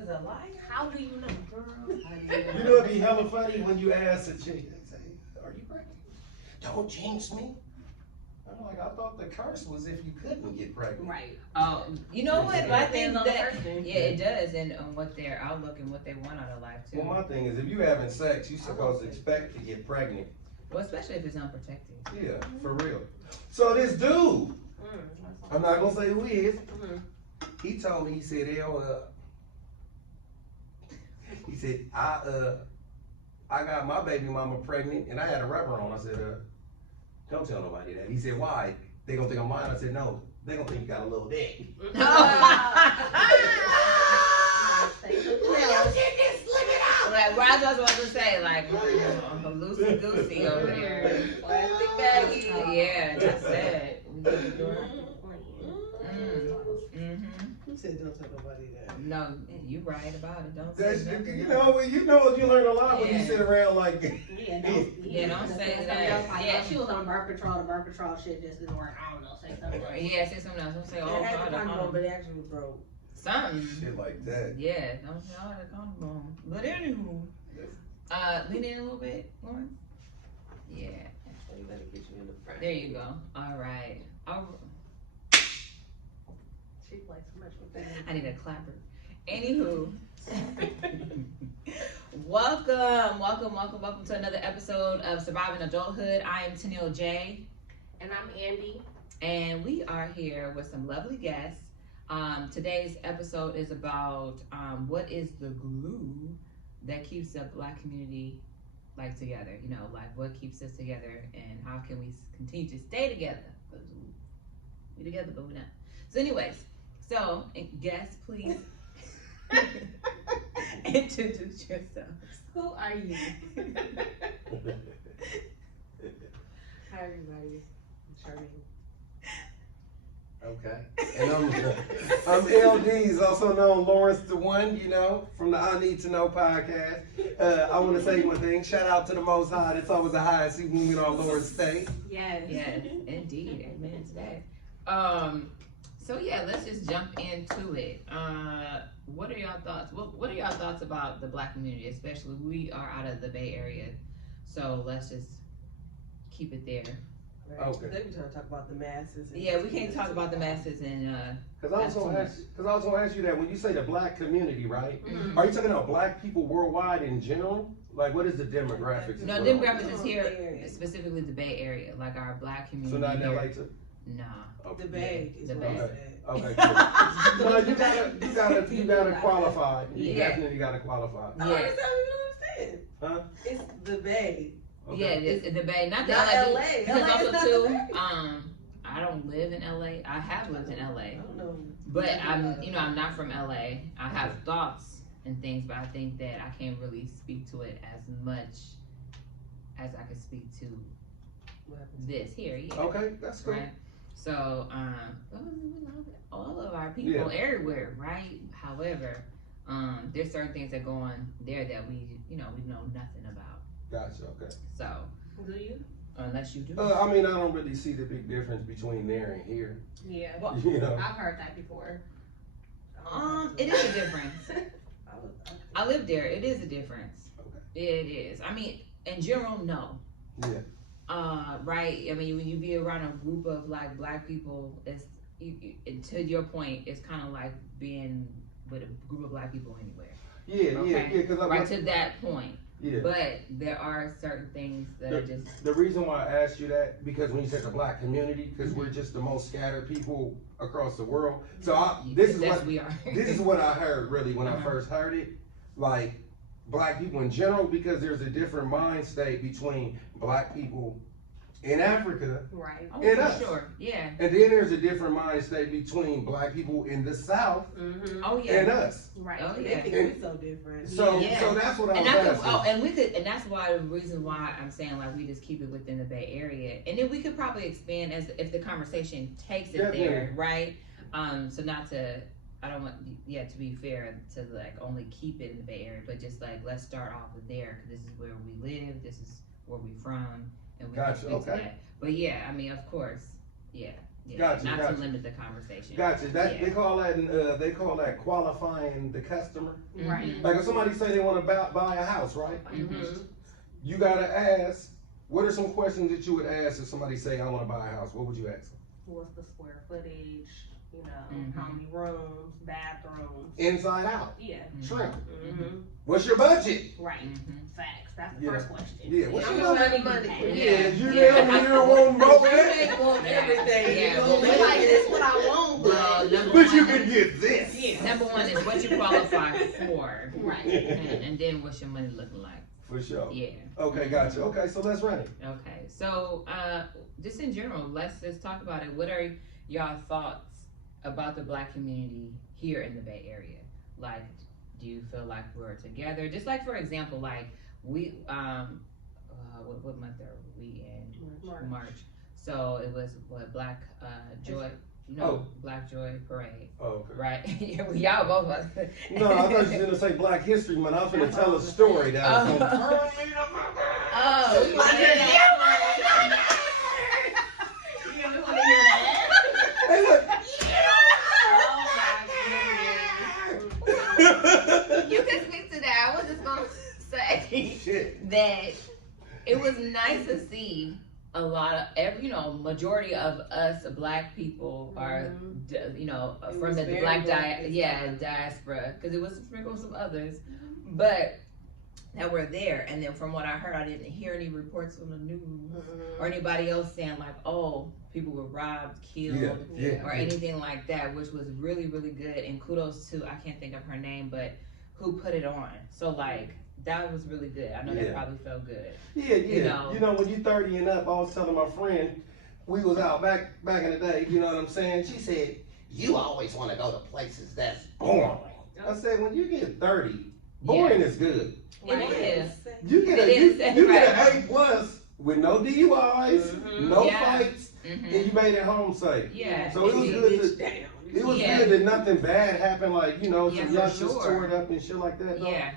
was a liar. How do you know, girl? You know, it'd be hella funny when you ask a chick, they say, "Are you pregnant?" Don't jinx me. I'm like, I thought the curse was if you couldn't get pregnant. Right. Oh, you know what? I think Depends on the that person. yeah, it does, and on what their outlook and what they want out of life too. Well, my thing is, if you having sex, you supposed to expect to get pregnant. Well, especially if it's unprotected. Yeah, for real. So this dude, I'm not gonna say who he is. He told me, he said, he said, I got my baby mama pregnant and I had a rubber on. I said, don't tell nobody that. He said, why? They gonna think I'm mine. I said, no, they gonna think you got a little dick. Like, what I was about to say, like, I'm loosey goosey over there. Plastic baggie. Yeah, that's it. Who said don't tell nobody that? No, you right about it. Don't That's, say nothing. you learn a lot when you sit around like. Yeah, don't say that. Like, Yeah. oh, she was on birth control. The birth control shit just didn't work. I don't know. Say something. Yeah, say something else. Don't say, oh, It had God, the the condom, condom. but it actually broke. Something. Shit like that. Yeah, don't say, oh, the condom. But anywho, lean in a little bit, Lauren. Yeah. So you better get you in the front. There you go. All right. She plays so much with that. I need a clapper. Anywho, welcome to another episode of Surviving Adulthood. I am Tennille J. And I'm Andy. And we are here with some lovely guests. Today's episode is about what is the glue that keeps the Black community like together. You know, like what keeps us together and how can we continue to stay together? Because we're together, but we're not. So anyways, so guests, please introduce yourselves. Who are you? Hi everybody, I'm Charmane. Okay. And I'm LD's, also known Laurence the One, you know, from the I Need to Know podcast. I want to say one thing. Shout out to the Most High. It's always a high seat when we're on Lord's State. Yes. Yes, indeed. Amen to that. So yeah, let's just jump into it. What are y'all thoughts? What are y'all thoughts about the Black community? Especially we are out of the Bay Area, so let's just keep it there. Right? Okay. They be trying to talk about the masses. Yeah, we can't talk about the masses and Because I was going to ask you that when you say the Black community, right? Mhm. Are you talking about Black people worldwide in general? Like, what is the demographics? no as well? demographics is here, specifically the Bay Area, like our Black community. So not in here. LA too? Nah. The Bay is The what I Bay. said. Okay, cool. No, you gotta qualify. You Yeah. definitely gotta qualify. Oh, Yeah. that's how you understand. Huh? It's the Bay. Okay. Yeah, the Bay, not the Not LA. LA. Because LA is also not too, the Bay. I don't live in LA. I have lived in LA, I don't know. but I'm not from LA. I have thoughts and things, but I think that I can't really speak to it as much as I could speak to What happened? this here. Yeah. Okay, that's cool. Right. So, well, we love all of our people everywhere, right? However, there's certain things that go on there that we know nothing about. Gotcha, okay. So, Do you? unless you do. I mean, I don't really see the big difference between there and here. Yeah. You know? I've heard that before. It is a difference. I I live there. It is a difference. Okay. It is. I mean, in general, no. Yeah. Right. I mean, when you be around a group of like Black people, it's to your point, it's kind of like being with a group of Black people anywhere. Yeah. Because right to that point. Yeah. But there are certain things that are just. The reason why I asked you that, because when you said the Black community, because we're just the most scattered people across the world. So this is what I heard really when I first heard it, like Black people in general, because there's a different mind state between Black people in Africa Right. Oh, and for us. sure. Yeah. And then there's a different mind state between Black people in the South Mm-hmm. Oh yeah. and us. Right. Oh They yeah. think we're so different. So Yeah. so that's what I And was I could, asking. and that's why the reason why I'm saying like we just keep it within the Bay Area, and then we could probably expand as if the conversation takes it there, Definitely. right? So not to, I don't want, to be fair to like only keep it in the Bay Area, but just like let's start off with there because this is where we live, this is where we from, and we Gotcha, can speak to okay. that. But yeah, I mean, of course, yeah, Yeah, Gotcha, not gotcha. to limit the conversation. Gotcha. That Yeah. they call that qualifying the customer. Right. Like if somebody say they want to buy a house, right? Mm-hmm. You gotta ask. What are some questions that you would ask if somebody say I want to buy a house? What would you ask them? What's the square footage? You know, Mhm. how many rooms, bathrooms? Inside out. Yeah. Shrimp. Mm-hmm. What's your budget? Right. Mhm. Facts. That's the Yeah. first question. Yeah. What's How your much money? money? Yeah. You Yeah. never hear one more They want Yeah. everything. Yeah. You know, Well, They're they like, this what I want, Well, but number But one, you can get this. yeah. number one is what you qualify for, Right. and then what's your money looking like. For sure. Yeah. Okay, gotcha. Okay, so let's run it. Okay. So, just in general, let's just talk about it. What are y'all thoughts about the Black community here in the Bay Area? Like, do you feel like we're together? Just like, for example, like we, what month are we in? March. So it was what Black Joy. No, Oh. Black Joy Parade, Oh, okay. right? Y'all both of us. No, I thought you was gonna say Black History Month. I was gonna tell a story that was gonna turn me the fuck out. Oh, You wanna hear that? You want to hear that? Hey, look. You can speak to that. I was just gonna say Shit. that it was nice to see a lot of majority of us Black people are It from was the very Black Black this time. diaspora, because it was sprinkled with some others, but that were there. And then from what I heard, I didn't hear any reports on the news or anybody else saying like, oh, people were robbed, killed, Yeah. or anything like that, which was really, really good. And kudos to, I can't think of her name, but who put it on. So like, that was really good. I know that Yeah. probably felt good. Yeah, You yeah. know. When you 30 and up, I was telling my friend, we was out back in the day, you know what I'm saying? She said, you always want to go to places that's boring. I said, when you get 30, boring is good. It is. You get It is, you right. get an A+ with no DUIs, no Yeah. fights, and you made it home safe. Yeah. So it was good to, it was Yeah. good that nothing bad happened, like, some Yeah, for youngsters sure. tore it up and shit like that. Though. Yeah.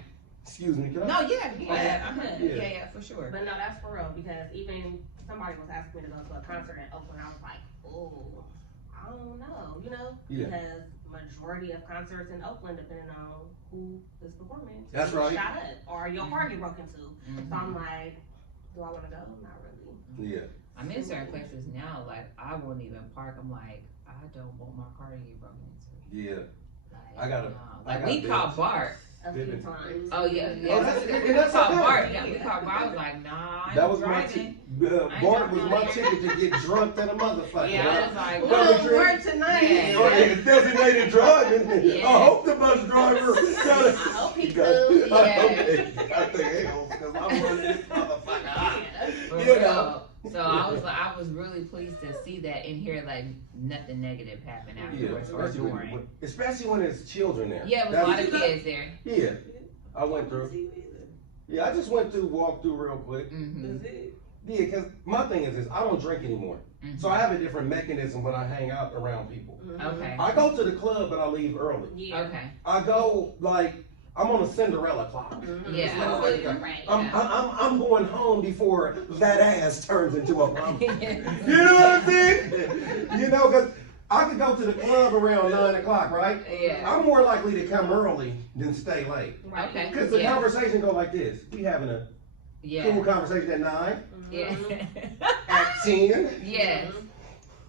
Excuse me, can I? No, yeah. Yeah. Yeah, for sure. But no, that's for real, because even somebody was asking me to go to a concert in Oakland. I was like, oh, I don't know, Yeah. because majority of concerts in Oakland, depending on who is performing, That's get right. shot up or your car get broken into. Mhm. So I'm like, do I want to go? Not really. Yeah. I'm in certain places now, like, I won't even park. I'm like, I don't want my car to get broken into. Yeah. Like, I gotta- no. I Like, got we called bills. Bart. A few Vivid. times. Oh, yeah. Oh, that's- we and that's called okay. Bart. Yeah, we called Bart. I was like, nah, I That ain't was my driving. Bart was my ticket to get drunk than a motherfucker. Yeah, I was like, We Well, don't drink- work tonight. Yeah. Oh, yeah, designated driving. Yeah. I hope the bus driver. I hope he got, could. I Yeah. hope they got the hell because I'm running this motherfucker out. For You real. know. So I was really pleased to see that and hear like nothing negative happen Yeah, afterwards or during. especially when there's children there. Yeah, it was a lot of kids there. Yeah, I went through. Yeah, I just went through, walked through real quick. Mm-hmm. Yeah, because my thing is this, I don't drink anymore. Mm-hmm. So I have a different mechanism when I hang out around people. Okay. I go to the club, but I leave early. Yeah. Okay. I go, like, I'm on a Cinderella clock. Yeah. Right. I'm going home before that ass turns into a mama. You know what I'm saying? Because I could go to the club around 9 o'clock, right? Yeah. I'm more likely to come early than stay late. Okay. Because the Yeah. conversation go like this. We having a cool conversation at 9, Yeah. at 10, Yes.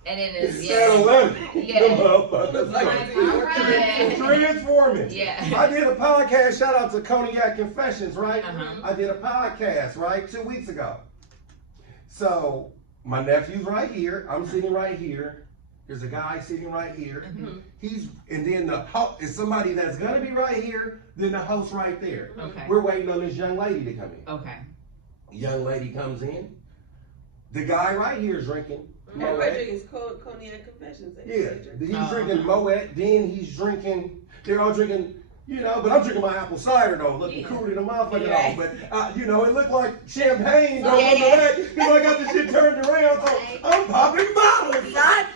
And then it's at 11. Yeah. The motherfuckers Right. transforming. Yeah. I did a podcast, shout out to Cognac Confessions, right? Uh-huh. I did a podcast, right, 2 weeks ago. So, my nephew's right here, I'm sitting right here, there's a guy sitting right here, and then the host is somebody that's gonna be right here, then the host right there. Okay. We're waiting on this young lady to come in. Okay. Young lady comes in, the guy right here is drinking Everybody Moet. drinks Cognac Confessions. Yeah, he's drinking Moet, then he's drinking, they're all drinking, but I'm drinking my apple cider though, looking cooler than a motherfucker Yeah. though. But, it looked like champagne though Yeah, on the yeah. back, because I got the shit turned around, so I'm popping bottles, right?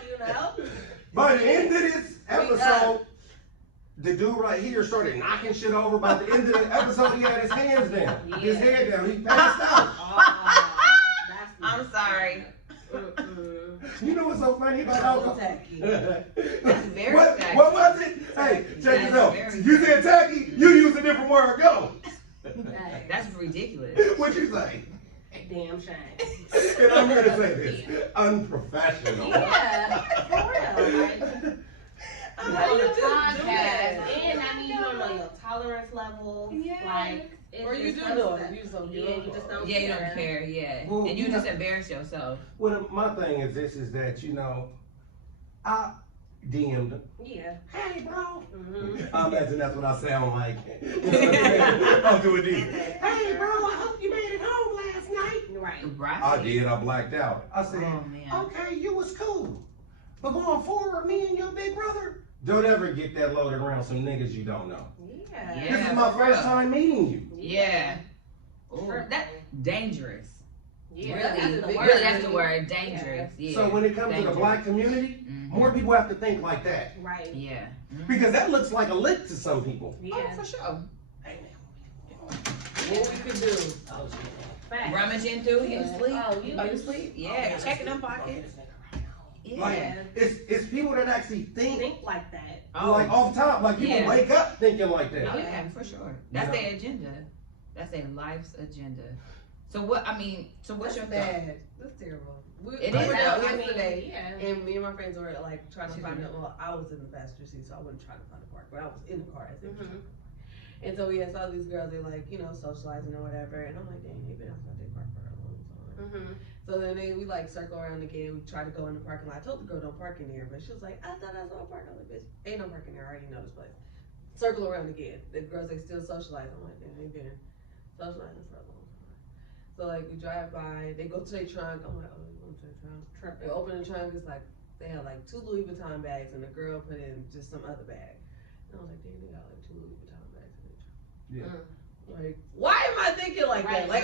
By the end of this episode, the dude right here started knocking shit over. By the end of the episode, he had his hands down, his head down, he passed out. I'm sorry. You know was so funny about alcohol? Tacky. That's very tacky. What was it? Hey, check this out. very You said tacky, you use a different word. Go. That's ridiculous. What you say? Damn shame. And I'm here to say this. Unprofessional. Yeah, for real. Like, How on you the just do podcast, that? and I mean, you don't know your tolerance level. Yeah. Like, it's Or you just do know stuff it. You just don't do yeah, it. you just don't Yeah, you don't care. Yeah, Well, and you you just know- embarrass yourself. Well, my thing is this: is that I DM'd him. Yeah. Hey, bro. Mm-hmm. I imagine that's what I sound like. I'm doing this. Hey, bro, I hope you made it home last night. Right. Right. I did. I blacked out. I said, Oh man. okay, you was cool. But going forward, me and your big brother, don't ever get that loaded around some niggas you don't know. Yeah. Yeah. This is my for first real. time meeting you. Yeah. Ooh, Sure. that dangerous. Yeah. Really, That's the really, word. that's the word. Dangerous. Yeah. So when it comes to Dangerous. the black community, Mhm. more people have to think like that. Right. Yeah. Mhm. Because that looks like a lick to some people. Oh, Yeah. for sure. Hey, man. What we could do? Facts. Rummaging through, you Yeah. sleep. Oh, you- you sleep? Yeah. Checking them pockets. Yeah. Like, it's people that actually think Think like that. like off top. Like people Yeah. wake up thinking like that. Oh yeah, for sure. That's Yeah. their agenda. That's their life's agenda. So what? I mean, so what's your thought? Bad. That's terrible. It we is were though. out I mean, yesterday, yeah. and me and my friends were like trying to She's find in it. Well, I was in the passenger seat, so I wasn't trying to find a park, but I was in the car. As if Mhm. And so we had saw these girls. They're like, socializing or whatever. And I'm like, dang, they've been outside their park for a long time. Mm-hmm. So then we like circle around again. We try to go in the parking lot. I told the girl don't park in there, but she was like, I thought I saw a park. I was like, bitch, ain't no park in there. I already know this place. Circle around again. The girls they still socialize. I'm like, they've been socializing for a long time. So like we drive by, they go to their trunk. I'm like, oh, you going to their trunk? They open the trunk. It's like they had like 2 Louis Vuitton bags, and the girl put in just some other bag. And I was like, damn, they got like 2 Louis Vuitton bags in their trunk. Yeah. Like, why am I thinking like Right. that? Like,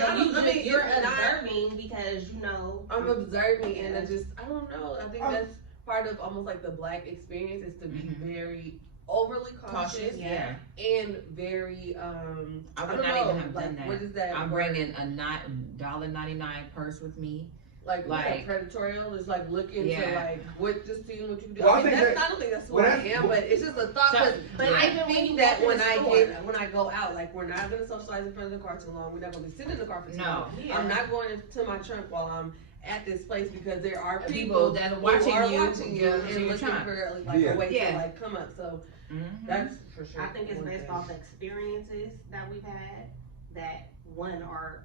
you're it's not- observing because you know. I'm observing, and Yeah. I don't know. I think that's part of almost like the black experience is to be Mhm. very overly cautious, Yeah. and very I would don't not know, even have like, done that. What is that? I'm word? bringing a $1.99 purse with me. like like- predatorial is like looking Yeah. to like what just seeing what you do. Well, I I mean, think that's that- I don't think that's who well, I that's- am, but it's just a thought. So- Cause But Yeah. I even when think you that walk in when the I store, when I go out, like we're not gonna socialize in front of the car too long. We're not gonna be sitting in the car for too No. long. Yeah. I'm not going to my trunk while I'm at this place because there are People people that are who watching are you watching you go to and your looking trunk. for like Yeah. a way Yeah. to like come up. So Mhm. that's for sure. I think it's one based thing. off the experiences that we've had. That one, our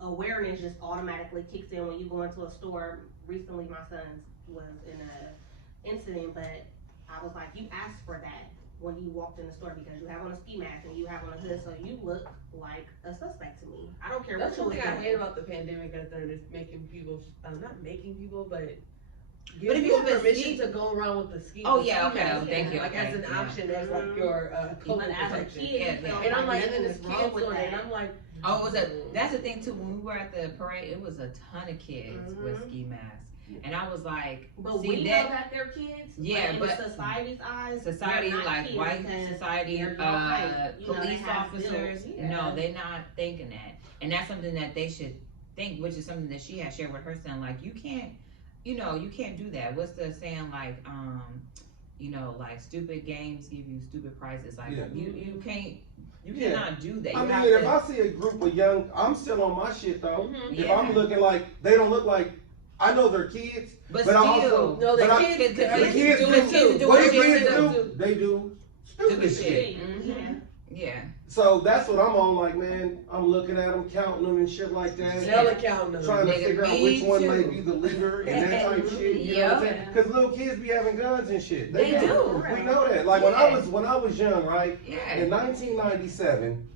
awareness just automatically kicks in when you go into a store. Recently, my son was in a incident, but I was like, you asked for that when you walked in the store because you have on a ski mask and you have on a hood, so you look like a suspect to me. I don't care That's what one you thing look I like. hate about the pandemic has done is making people, not making people, but But giving if you people have a permission ski- to go around with the ski. Oh, the yeah, ski okay, mask, thank you, Like okay, as an yeah. option, as like Mhm. your But COVID as a protection. kid, Yeah, you feel And I'm like, nothing and there's is wrong kids with doing it, that. and I'm like, Oh, it was that's the thing too. When we were at the parade, it was a ton of kids with Mhm. ski masks, and I was like, But see we that know that they're kids. Yeah, in but society's eyes, society, they're not like kids white because society, they're not white. You know, they police have officers, bills. Yeah. no, they're not thinking that, and that's something that they should think, which is something that she had shared with her son. Like, you can't do that. What's the saying? Like, like stupid games give you stupid prizes. Like, Yeah. you can't. You Yeah. cannot do that. You I mean, have if to, I see a group of young, I'm still on my shit though. mhm. If Yeah. I'm looking like they don't look like, I know they're kids, but but I still, also- No, the But kids, the the kids kids do do it too. what the What kids kids do, they do stupid Stupid shit. shit. Yeah. yeah. So that's what I'm on. Like, man, I'm looking at them, counting them and shit like that. Hella counting them. Trying to Nigga, figure out me which one too. may be the leader and that type shit. You know what I'm saying? Yep. Because little kids be having guns and shit. They do. We know that. Like Yeah. when I was young, right? Yeah. In 1997,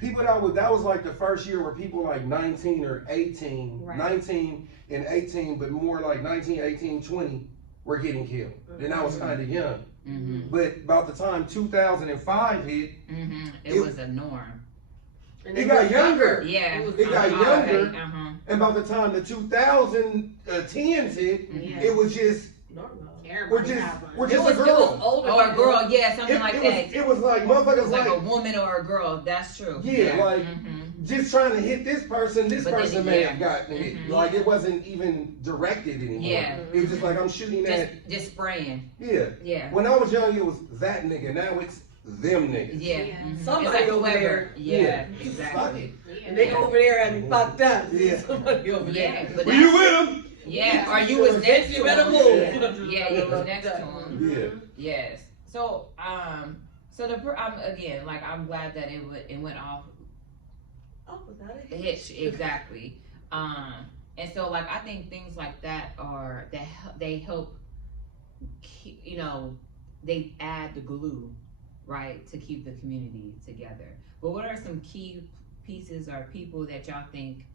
that was like the first year where people like 19 or 18, Right. 19 and 18, but more like 19, 18, 20 were getting killed. And I was kind of young. Mm-hmm. But about the time 2005 hit, Mm-hmm. It It- was a norm. And it they got were younger. Yeah. It got younger. Uh-huh. And by the time the 2010s hit, Mhm. it was just normal. It Everybody have one. Which It is was a girl. older Or a people. girl, yeah, something like that. It was like motherfuckers Like a like woman or a girl. That's true. yeah, like just trying to hit this person. This But then, person may yeah. have gotten hit. Mhm. Like it wasn't even directed anymore. Yeah. It was just like I'm shooting at. Just spraying. Yeah. Yeah. When I was young, it was that nigga. Now it's them niggas. Yeah. Yeah. Mhm. Somebody It's like over whoever. there. Yeah. Fuck Exactly. it. Yeah. And they over there and fucked up. Yeah. Somebody over Yeah. there. But Were you with him? yeah. Or you was next to You better him. move. Yeah. You was next to him. Yeah. Yes. So so again, like I'm glad that it went off Oh, was that the hitch exactly. And so like I think things like that they help keep, they add the glue, right, to keep the community together. But what are some key pieces or people that y'all think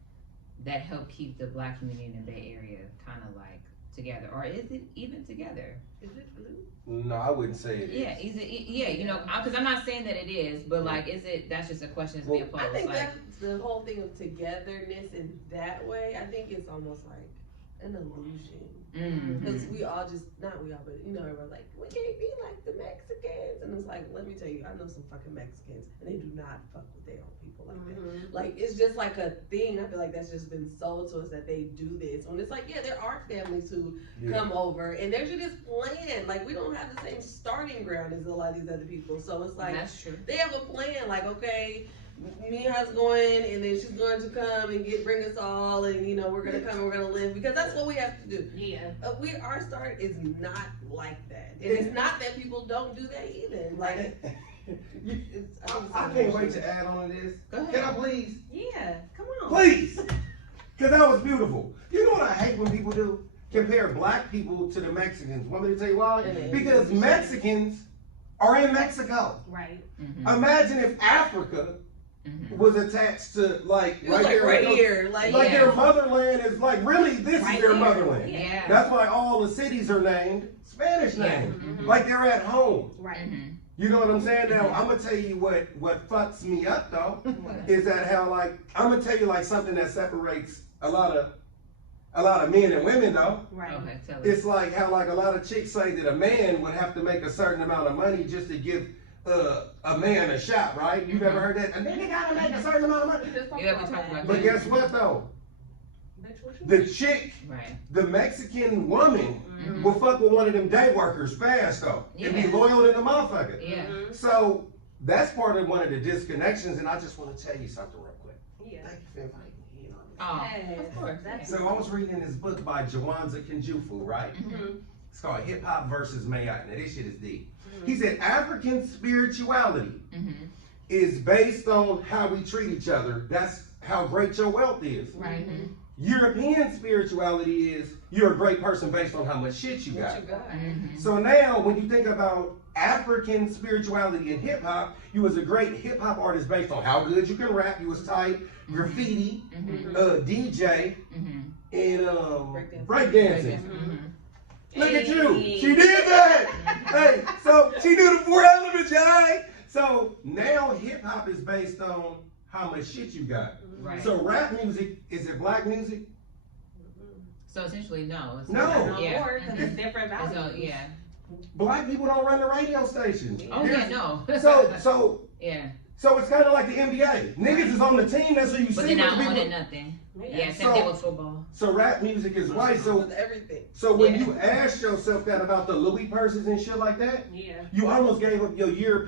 that help keep the Black community in the Bay Area kind of like together, or is it even together? Is it blue? No, I wouldn't say it is. Yeah, is it? Yeah, because I'm not saying that it is, but like, is it? That's just a question that's being posed. I think like, that's the whole thing of togetherness in that way. I think it's almost like an illusion. Because we all just, not we all, but everyone's like, we can't be like the Mexicans. And it's like, let me tell you, I know some fucking Mexicans, and they do not fuck with their own people like that. Like, it's just like a thing. I feel like that's just been sold to us that they do this. When it's like, yeah, there are families who come over, and there's just plan. Like, we don't have the same starting ground as a lot of these other people. So it's like, that's true. they have a plan. Like, okay, Mia's going, and then she's going to come and bring us all, and we're gonna come and we're gonna live, because that's what we have to do. Yeah. Our start is not like that, and it's not that people don't do that either. Like, I can't wait to add on to this. Go ahead. Can I please? Yeah. Come on. Please! Because that was beautiful. You know what I hate when people do? Compare Black people to the Mexicans. Want me to tell you why? Because Mexicans are in Mexico. Right. Imagine if Africa was attached to like right here, like their motherland is like really this Right is their here. motherland. Yeah. That's why all the cities are named Spanish names. Like they're at home. Right. You know what I'm saying? Now I'm gonna tell you what fucks me up though is that how like I'm gonna tell you like something that separates a lot of men and women though. Right. Okay, tell us. It's like how like a lot of chicks say that a man would have to make a certain amount of money just to give a man a shot, right? You never heard that? A nigga gotta make a certain amount of money. Yeah, we talked about But that. guess what though? Bitch, what you The chick, Right. the Mexican woman, will fuck with one of them day workers fast though, and be Yeah. loyal to the motherfucker. Yeah. So that's part of one of the disconnections, and I just want to tell you something real quick. Yeah. Thank you for inviting me. Oh, of course. That's So I was reading this book by Jawanza Kinjufu, right? It's called Hip Hop versus Mayat. Now this shit is deep. He said African spirituality is based on how we treat each other. That's how great your wealth is. Right. European spirituality is you're a great person based on how much shit you got. Mm-hmm. So now when you think about African spirituality in hip hop, you was a great hip hop artist based on how good you can rap, you was tight, graffiti, DJ, and breakdancing. Look at you. She did that. Hey, so she do the 4 elements, y'all. So now hip hop is based on how much shit you got. Right. So rap music, is it Black music? So essentially, no. It's No. not. No Yeah. more, 'cause it's different So, values. yeah. Black people don't run the radio stations. Oh yeah, no. So yeah. So it's kind of like the NBA. Niggas is on the team, that's who you But see. they're not people- owning nothing. Yeah, same So- thing with football. So rap music is white. So with everything. when Yeah. you ask yourself that about the Louis purses and shit like that, Yeah. you almost gave up your your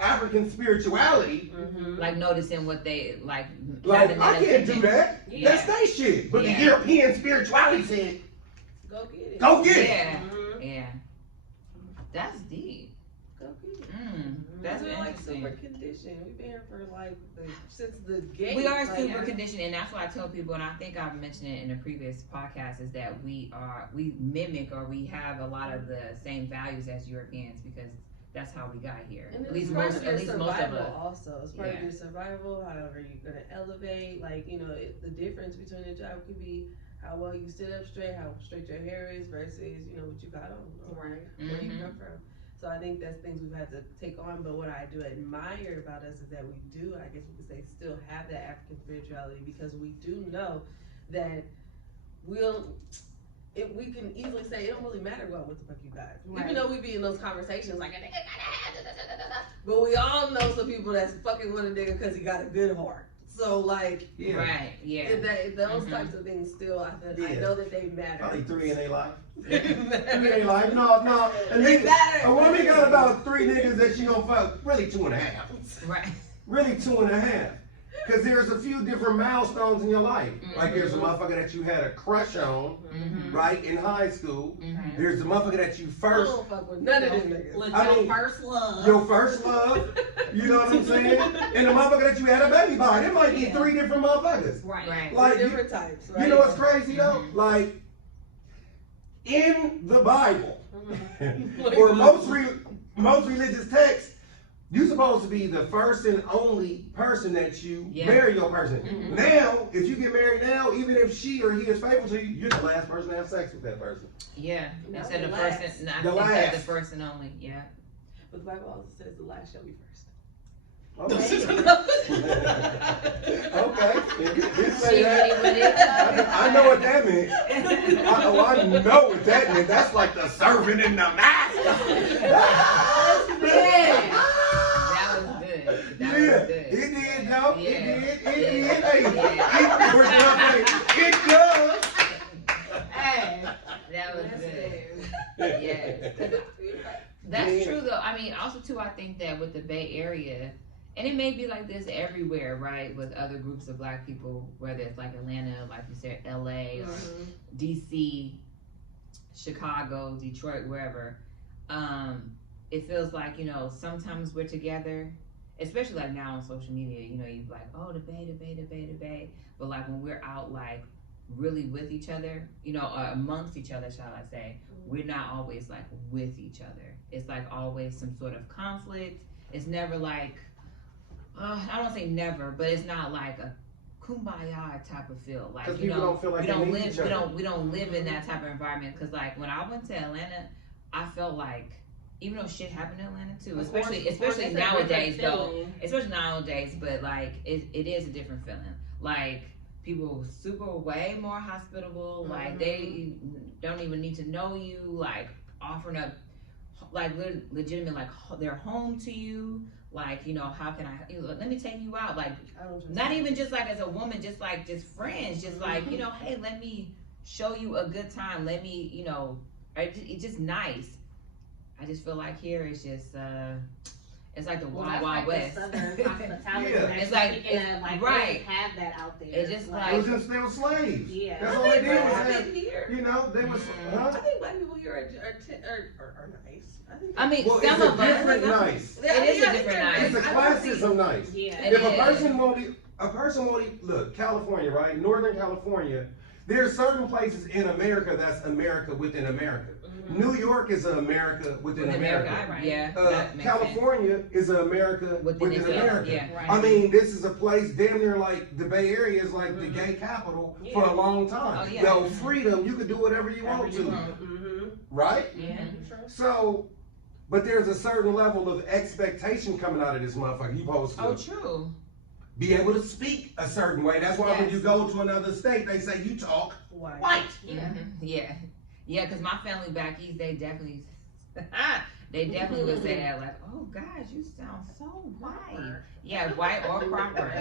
African spirituality. Like noticing what they like. Like having I that can't do attention. that. Yeah. That's their shit. But Yeah. the European spirituality said, Go get it. go get it. Yeah. Yeah. That's deep. Go get it. That's We're like interesting. super conditioned. We've been here for like since the gate. We are like, super conditioned, and that's why I tell people, and I think I've mentioned it in a previous podcast, is that we mimic or we have a lot of the same values as Europeans because that's how we got here. And At least it's part most of your of survival us. also. It's part Yeah. of your survival, however you're gonna elevate. Like, the difference between a job could be how well you sit up straight, how straight your hair is versus, what you got on. Or Right. where you come from. So I think that's things we've had to take on, but what I do admire about us is that we do, I guess we could say, still have that African spirituality, because we do know that we can easily say it don't really matter what the fuck you got. Right. Even though we be in those conversations like, but we all know some people that's fucking with a nigga because he got a good heart. So like, right, yeah. Those types of things still, I know that they matter. Probably 3 in their life. They 3 in their life. No. A woman got about 3 niggas that she gonna fuck. Really 2.5. Right. Really 2.5. Because there's a few different milestones in your life. Like there's a motherfucker that you had a crush on, right, in high school. There's the motherfucker that you first. I don't fuck with none of them niggas. Your first love. Your first love. You know what I'm saying? And the motherfucker that you had a baby by. There might be 3 different motherfuckers. Right. Like, different types, right? You know what's crazy though? Like, in the Bible, or most religious texts, you're supposed to be the first and only person that you marry your person. Now, if you get married now, even if she or he is faithful to you, you're the last person to have sex with that person. Yeah. Instead of the first and only. Yeah. But the Bible also says the last shall be first. Okay. I know what that meant. I know what that meant. That's like the servant in the master. That was good. It did, though. Yeah. It did. It does. Hey, that was good. Yeah. That's true, though. I mean, also, too, I think that with the Bay Area, and it may be like this everywhere, right, with other groups of Black people, whether it's like Atlanta, like you said, LA, or DC, Chicago, Detroit, wherever. It feels like, you know, sometimes we're together, especially like now on social media, you know, you're like, oh, the Bay. But like when we're out, like really with each other, you know, amongst each other, shall I say, we're not always like with each other. It's like always some sort of conflict. It's never like, I don't want to say never, but it's not like a kumbaya type of feel. Like, you know, don't feel like we don't live in that type of environment. Cause like when I went to Atlanta, I felt like, even though shit happened in Atlanta too, especially nowadays though, especially nowadays, but like it is a different feeling. Like people were super way more hospitable. Like they don't even need to know you. Like offering up, like legitimate, like their home to you. Like, you know, how can let me take you out? Like, not even just like as a woman, just like just friends, just like, you know, hey, let me show you a good time. Let me, you know, it's just nice. I just feel like here it's just it's like the Wild West. It's like right. They have that out there. It's just like they were slaves. Yeah, that's all they did was here. You know, they was. I think Black people here are nice. I mean, well, some of us. Nice. It is a different nice. It's a classism nice. Yeah. If a person won't look, California, right? Northern California. There's certain places in America that's America within America. New York is an America within America. Right. Yeah. California is an America within America. Yeah. Right. I mean, this is a place damn near like the Bay Area is like the gay capital for a long time. Oh, yeah. Yo, freedom, you can do whatever you want to. Right? Yeah. So, but there's a certain level of expectation coming out of this motherfucker. You supposed to. Oh, true. Be able to speak a certain way. That's why when you go to another state, they say you talk white. Yeah, because my family back east, they definitely would say that, like, oh gosh, you sound so white. Yeah, white or proper.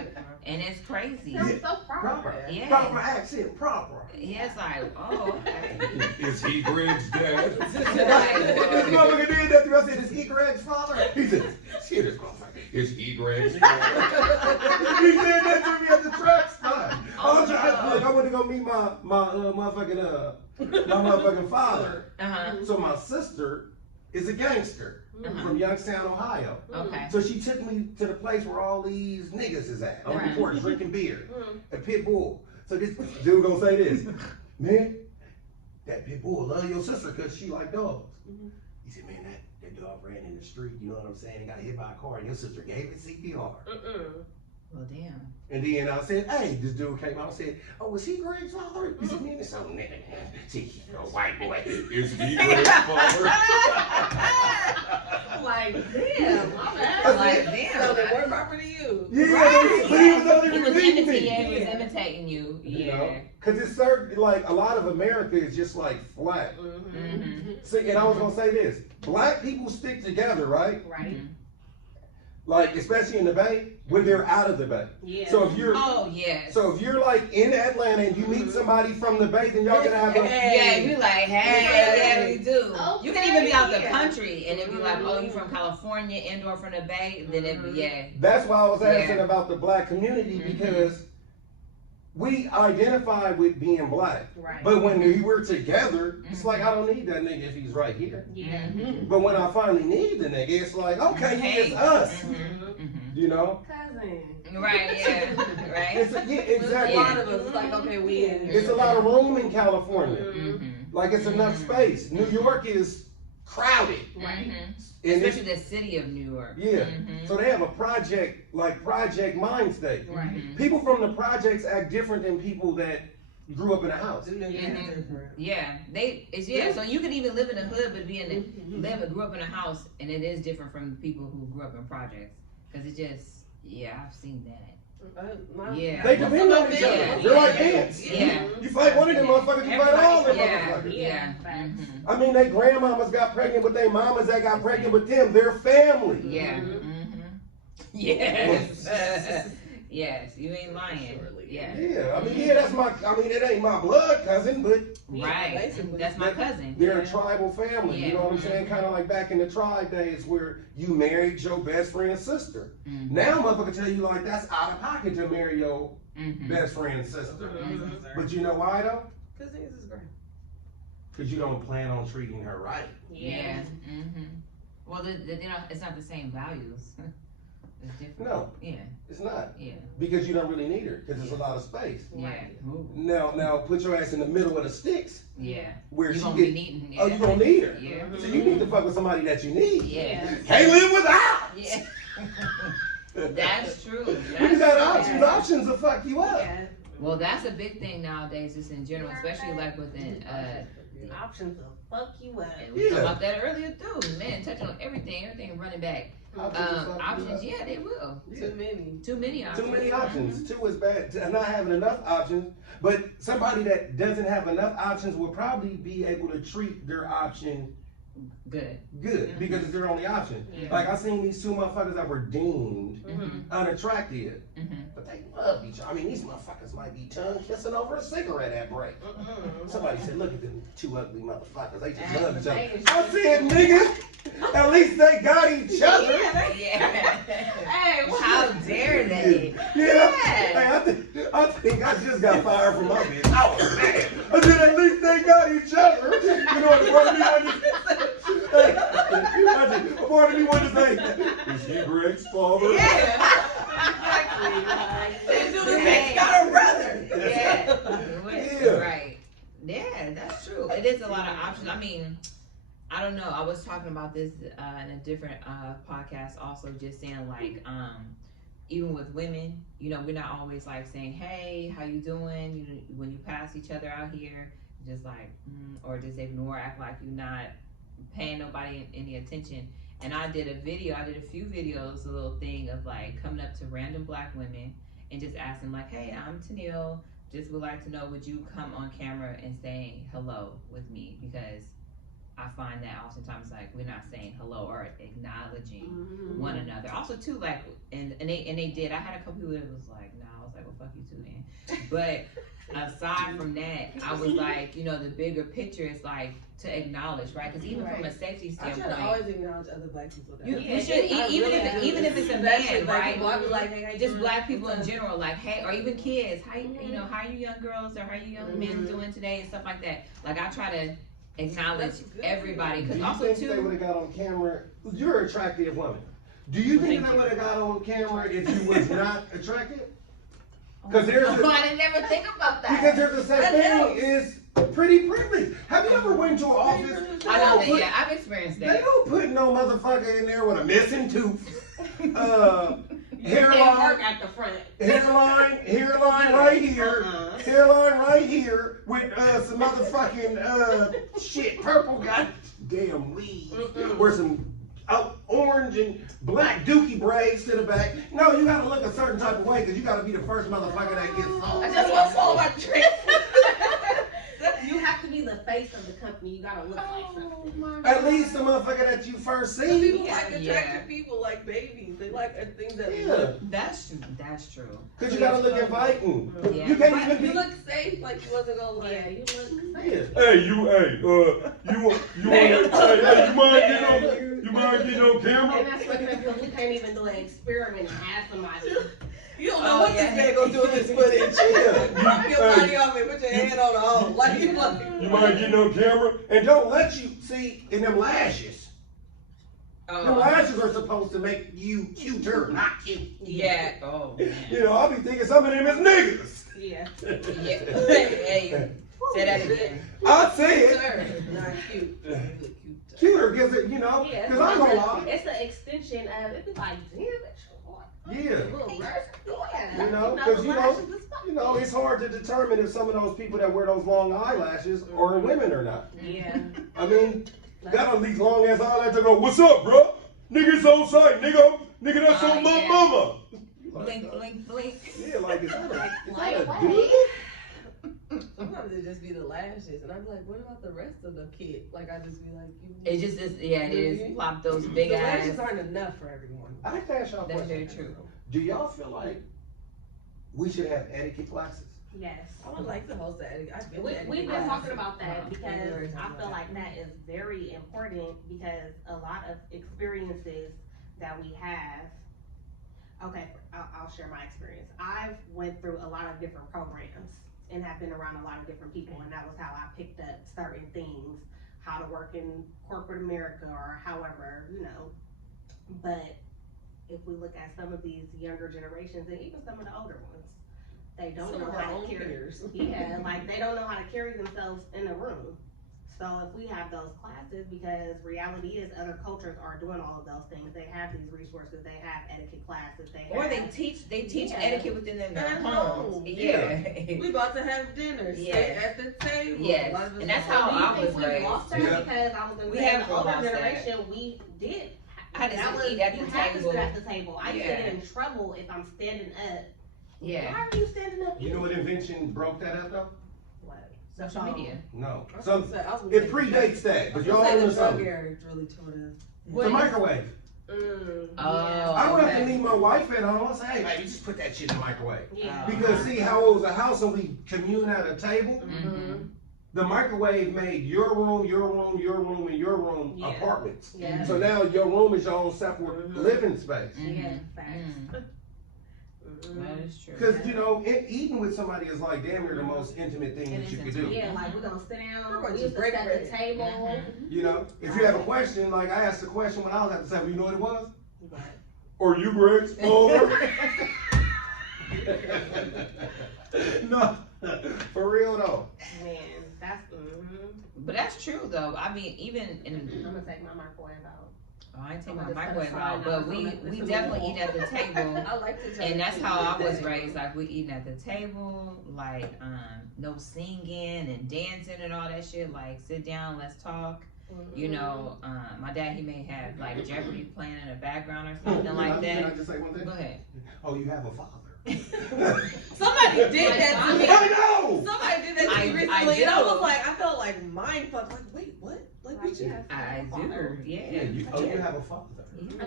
And it's crazy. So proper. Yeah. Proper accent, proper. Yeah, it's like, oh, okay. Is he Greg's dad? Like, This motherfucker did that to me. I said, is he Greg's father? He said, see this motherfucker. Is he Greg's father? He said that to me at the truck stop. I went to go meet my motherfucking father. So my sister is a gangster from Youngstown, Ohio. Okay. So she took me to the place where all these niggas is at on the porch drinking beer, a pit bull. So this dude gonna say this, man, that pit bull love your sister because she like dogs. He said, man, that dog ran in the street, you know what I'm saying? He got hit by a car and your sister gave it CPR. Well, damn. And then I said, hey, this dude came out and said, oh, was he Greg's father? He said, man, it's so nigga. See, a white boy. Is he Greg's father? Like, damn. Like, damn. So they were proper to you. Yeah, but he was only He was he was imitating you. You know, because it's certain, like a lot of America is just like flat. See, and I was gonna say this: black people stick together, right? Right. Like especially in the Bay when they're out of the Bay. Yeah. So if you're So if you're like in Atlanta and you meet somebody from the Bay, then y'all gonna have a we like, hey, yeah, we do. Okay, You can even be out the country and it'd be like, oh, you from California and or from the Bay, then it'd be, That's why I was asking about the black community because we identify with being black. Right. But when we were together, it's like, I don't need that nigga if he's right here. Yeah. But when I finally need the nigga, it's like, okay, it's us. You know? Cousin. Right, yeah. Right? Exactly. A lot of us, it's like, okay, we in here. It's a lot of room in California. Like, it's enough space. New York is crowded. Right. Especially the city of New York. Yeah. So they have a project mind state. Right. People from the projects act different than people that grew up in a house. Yeah, so you could even live in the hood, but grew up in a house, and it is different from people who grew up in projects, because it just, I've seen that. They depend on each other. They're like ants. You fight one of them motherfuckers, you fight all them motherfuckers. I mean, they grandmamas got pregnant with their mamas that got pregnant with them. They're family. Yes, you ain't lying. Yeah, I mean, it ain't my blood cousin, but that's my cousin. They're a tribal family, you know what I'm saying? Kind of like back in the tribe days where you married your best friend's sister. Now, motherfucker tell you like that's out of pocket to marry your best friend's sister. But you know why though? Because niggas is great. Because you don't plan on treating her right. Well, it's not the same values. It's different. No. It's not. Because you don't really need her, because there's a lot of space. Now put your ass in the middle of the sticks. Where you she gonna get. be needing. Oh, you gonna need her. So you need to fuck with somebody that you need. Can't live without. That's true. You got options. Options will fuck you up. Well, that's a big thing nowadays, just in general, especially like within options will fuck you up. And we talked about that earlier too. Man, touching on everything running back. Options, they will. Too many options. Too many options. Too is bad. Not having enough options. But somebody that doesn't have enough options will probably be able to treat their option good because it's their only option. Like I seen these two motherfuckers that were deemed unattractive, but they love each other. I mean, these motherfuckers might be tongue kissing over a cigarette at break. Somebody said, "Look at them two ugly motherfuckers. They just love each other." I said, "Niggas, at least they got each other." Hey, how dare they? Hey, I think I just got fired from my bitch. I was mad. I said, "At least they got each other." You know what part of me wanted to say, is he Greg's father? Exactly. Got a brother. Right. Yeah, that's true. It is a lot of options. I mean, I don't know. I was talking about this in a different podcast also, just saying like, even with women, you know, we're not always like saying, hey, how you doing? When you pass each other out here, just like, or just ignore, act like you're not paying nobody any attention. And I did a few videos, a little thing of like coming up to random black women and just asking like, hey, I'm Tennille, just would like to know, would you come on camera and say hello with me? Because I find that oftentimes like we're not saying hello or acknowledging one another. Also too, like, and they did. I had a couple people that was like, nah, I was like, well, fuck you too, man. But aside from that, I was like, you know, the bigger picture is like to acknowledge, right? Because even from a safety standpoint, I try to always acknowledge other black people. You should, even if it's a man, right? Just black people in general, like, hey, or even kids, how how you young girls or how you young men doing today and stuff like that. Like I try to acknowledge everybody, because also think they would have got on camera? You're an attractive woman. Do you think they would have got on camera if you was not attractive? Because I didn't never think about that. Because there's a such thing is pretty privilege. Have you ever went to an office? I know that. Yeah, I've experienced that. They don't put no motherfucker in there with a missing tooth, hairline work at the front. Hairline right here, hairline right here with some motherfucking purple goddamn weed or some orange and black dookie braids to the back. No, you gotta look a certain type of way because you gotta be the first motherfucker that gets sold. That's what's all about trend. You have to be the face of the company. You gotta look like something. At least the motherfucker that you first see. People like attractive people, like babies. They like things that look. That's true. Cause you gotta look inviting. Yeah. You can't even be. You look safe, like you wasn't gonna like. Yeah, you look safe. Hey, you mind getting on camera? And that's looking because we can't even do an experiment and ask somebody. You don't know what this man gonna do with this footage. Knock your body off and put your hand on the hole. Like you mind getting on camera? And don't let you see in them lashes. The lashes are supposed to make you cuter, not cute. Yeah. Oh man. You know, I'll be thinking some of them is niggas. Yeah. Yeah. Hey, say that again. I'll say it. not cute. You look cute. Cuter, because it, you know, Yeah, because I'm gonna lie. it's an extension of, it'd be like, damn, it's Yeah. little version. Yeah. You know, because you know, it's hard to determine if some of those people that wear those long eyelashes are women or not. Yeah. I mean, got on these long ass eyelashes and go, "What's up, bro? Nigga's on site, nigga, that's on my mama." Blink, blink, blink. Yeah, like is that a Like, dude? Sometimes it just be the lashes, and I'm like, what about the rest of the kid? Like I just be like, It just is. Yeah, it is. Plop those big the eyes. lashes aren't enough for everyone. I like to ask y'all a That's question. very true. Do y'all feel like we should have etiquette classes? yes. I would like to host that. We've been talking about that because Very I feel like that is very important because a lot of experiences that we have. Okay, I'll share my experience. I've went through a lot of different programs and have been around a lot of different people, and that was how I picked up certain things, how to work in corporate America or however, you know. But if we look at some of these younger generations and even some of the older ones, they don't know how to carry. Yeah, like they don't know how to carry themselves in a room. So if we have those classes, because reality is other cultures are doing all of those things. They have these resources. They have etiquette classes. Or they teach etiquette within their homes. home. Yeah. We about to have dinner. Yeah. Stay at the table. Yes. A lot of us And that's don't. how Do you I think was we raised. lost that? Yeah. Because I was gonna We say have the older lost that. generation, we did. I had to That sit was, eat at you the have to table. sit at the table. I used to Yeah. get in trouble if I'm standing up. Yeah. Why are you standing up? You know what invention broke that up though? What? Social media. No. I was Some, gonna say- I was gonna it say- predates that, but y'all I was gonna know say the drug something. era really tore us. The microwave. Oh. I don't have to okay. leave my wife at home. I say, hey, baby, just put that shit in the microwave. Yeah. Because see how it was a house and we commune at a table? Mhm. The microwave made your room, your room, your room, and your room Yeah. apartments. Yeah. So now your room is your own separate Mhm. living space. Yeah. Mhm. Facts. That is true. Because, you know, eating with somebody is like damn near the most intimate thing that you could do. Yeah, like we're gonna sit We're down, gonna we just used to break set bread. the table. Mhm. You know, if you have a question, like I asked a question when I was at the table, you know what it was? But Are you Greg's father? No, for real though. man, that's But that's true though. I mean, even in I'm gonna take my microwave out. I ain't take I'm my gonna just microwave put a out, sign but out. we It's on the definitely wall. eat at the table. I like to try And to that's keep how I it was that raised. way. Like we eating at the table, like no singing and dancing and all that shit. Like sit down, let's talk. You know, my dad, he may have like Jeopardy playing in the background or something like Can I that. just say one thing? Go ahead. Oh, you have a father. Somebody did that to me. I know. Somebody did that to I me recently, do. and I was like, I felt like mind fucked. Like, wait, what? Like, we just, I do. Yeah. Yeah, you have a father. Yeah,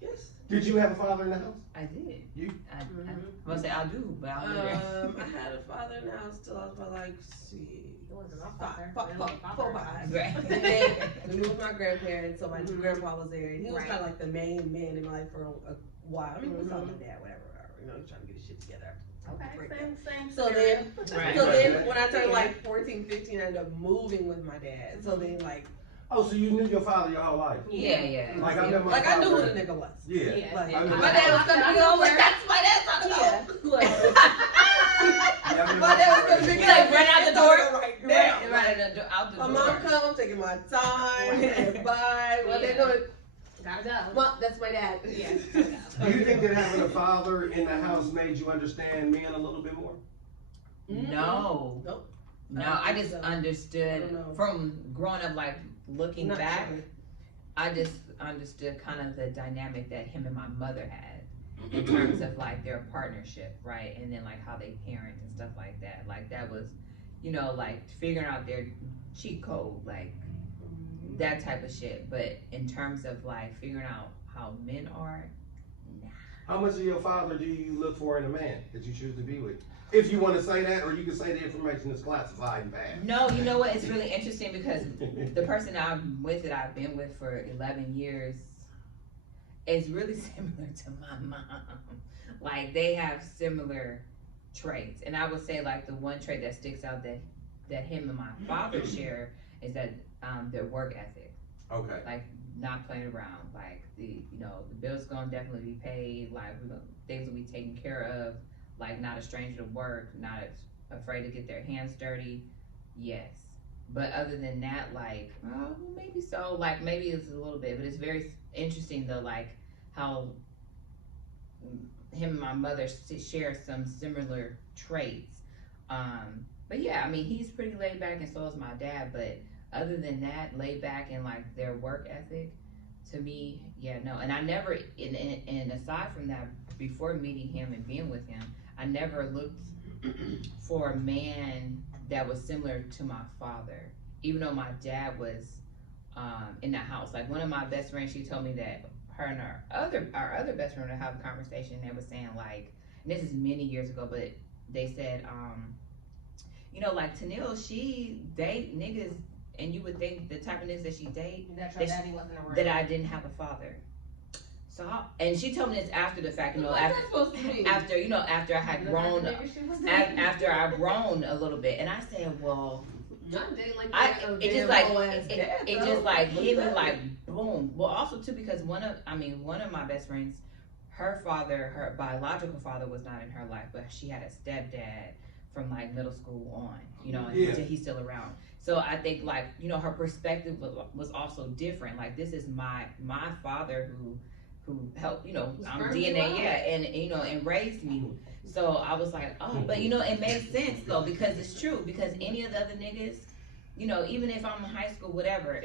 yes. Did you have a father in the house? I did. You? I gonna say I do, but I don't know. I had a father in the house till I was about like, see, It wasn't my five, father. It wasn't my four, father. five. Right. And then we moved with my grandparents, so my Mhm. grandpa was there, and he was Right. kind of like the main man in my life for a while. I mean, he was Mhm. my dad, whatever. You know, he's trying to get his shit together. Okay, same. So then, Right. so then when I turned like 14, 15, I ended up moving with my dad. So then like, Oh, so you knew your father your whole life? Yeah, yeah. Like I met my like I knew who father. the nigga was. Yeah. Yeah. Like, I mean, my dad was gonna be over. That's my dad's son. Yeah, I met My dad was gonna father. be You like run out the door? Right, Yeah, right out the My door. mom come, I'm taking my time, and bye. Well, they're going, Gotta go. Mom, that's my dad. Yeah. Do you think that having a father in the house made you understand men a little bit more? No. Nope. No, I I don't just think so. I understood don't know. from growing up, like looking Not back. sure. I just understood kind of the dynamic that him and my mother had in terms of like their partnership, right? And then like how they parent and stuff like that. Like that was, like figuring out their cheat code, like that type of shit. But in terms of like figuring out how men are, nah. How much of your father do you look for in a man that you choose to be with? If you want to say that, or you can say the information is classified and bad. No, you know what? It's really interesting because the person I'm with that I've been with for 11 years is really similar to my mom. Like they have similar traits, and I would say like the one trait that sticks out that him and my father share is that their work ethic. Okay. Like not playing around. Like the bills gonna definitely be paid. Like things will be taken care of. Like not a stranger to work, not afraid to get their hands dirty. Yes. But other than that, like, maybe so. Like maybe it's a little bit, but it's very interesting though, like how him and my mother share some similar traits. But yeah, I mean, he's pretty laid back and so is my dad. But other than that, laid back and like their work ethic, to me, yeah, no. And I never, and aside from that, before meeting him and being with him, I never looked for a man that was similar to my father, even though my dad was in the house. Like one of my best friends, she told me that her and our other best friend would have a conversation. They was saying like, and this is many years ago, but they said, like Tanil, she date niggas, and you would think the type of niggas that she date, that your daddy wasn't around. that I didn't have a father. So, and she told me this after the fact, after I had grown, after I've grown a little bit, and I said, well, it just like hit me like boom. Well, also too because one of my best friends, her biological father was not in her life, but she had a stepdad from like middle school on, and he's still around. So I think like her perspective was also different. Like this is my father who helped, I'm DNA, and raised me. So I was like, oh, but it made sense though, because it's true, because any of the other niggas, even if I'm in high school, whatever,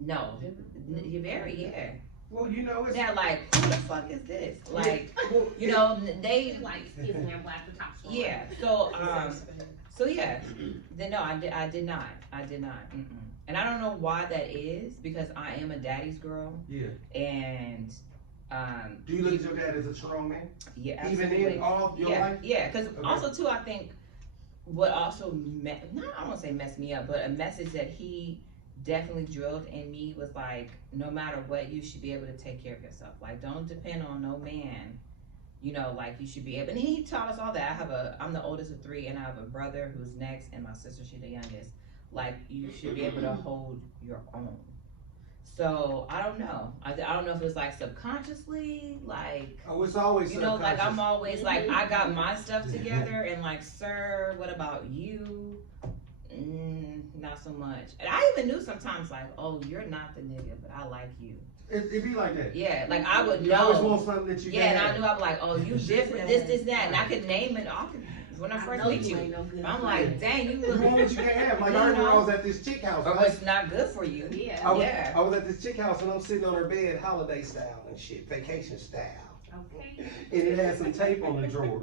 you're very, yeah. Well, it's... They're like, who the fuck is this? Like, they... Like, isn't there black the top story? Yeah, so yeah. Then no, I did not. Mm-mm. And I don't know why that is, because I am a daddy's girl. Yeah. And do you look at your dad as a strong man? Yeah, absolutely. Even in all your life? Yeah, because also too, I think what also I don't want to say messed me up, but a message that he definitely drilled in me was like, no matter what, you should be able to take care of yourself. Like, don't depend on no man. Like you should be able. And he taught us all that. I'm the oldest of 3, and I have a brother who's next, and my sister, she's the youngest. Like you should be able to hold your own. So I don't know. I don't know if it's like subconsciously, like it's always like I'm always like I got my stuff together, and like, sir, what about you? Not so much. And I even knew sometimes like, oh, you're not the nigga, but I like you. It'd be like that. Yeah, like I would know. You always want something that you and I knew I'd be like, oh, you different, this, that, and I could name it. When I first meet you, I'm like, dang, you want what you can't have. Like I remember I was at this chick house. Or it's not good for you. Yeah. I was at this chick house and I'm sitting on her bed, holiday style and shit, vacation style. Okay. And it had some tape on the drawer.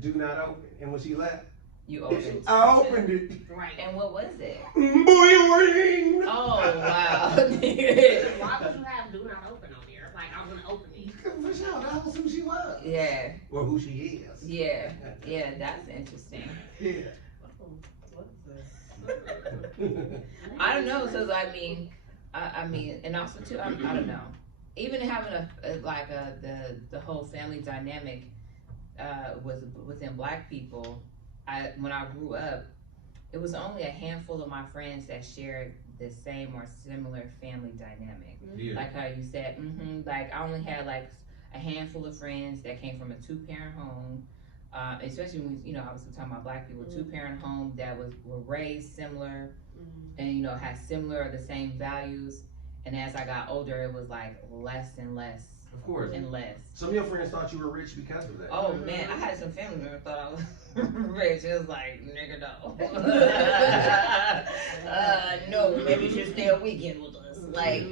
Do not open. And when she left, you opened. I opened it. Right. And what was it? Boing! Oh wow. Why would you have do not open on there? Like I'm gonna open it. For sure, that was who she was. Yeah. Or who she is. Yeah. Yeah, that's interesting. Yeah. I don't know. So I mean, and also too, I don't know. Even having the whole family dynamic was within Black people. When I grew up, it was only a handful of my friends that shared the same or similar family dynamic. Yeah. Like how you said, like I only had like a handful of friends that came from a 2-parent home, especially when I was talking about Black people, 2-parent home that were raised similar, and had similar or the same values. And as I got older, it was like less and less. Of course. And less. Some of your friends thought you were rich because of that. Oh man, I had some family members thought I was rich. It was like, nigga, no. No, maybe you should stay a weekend with us. Like,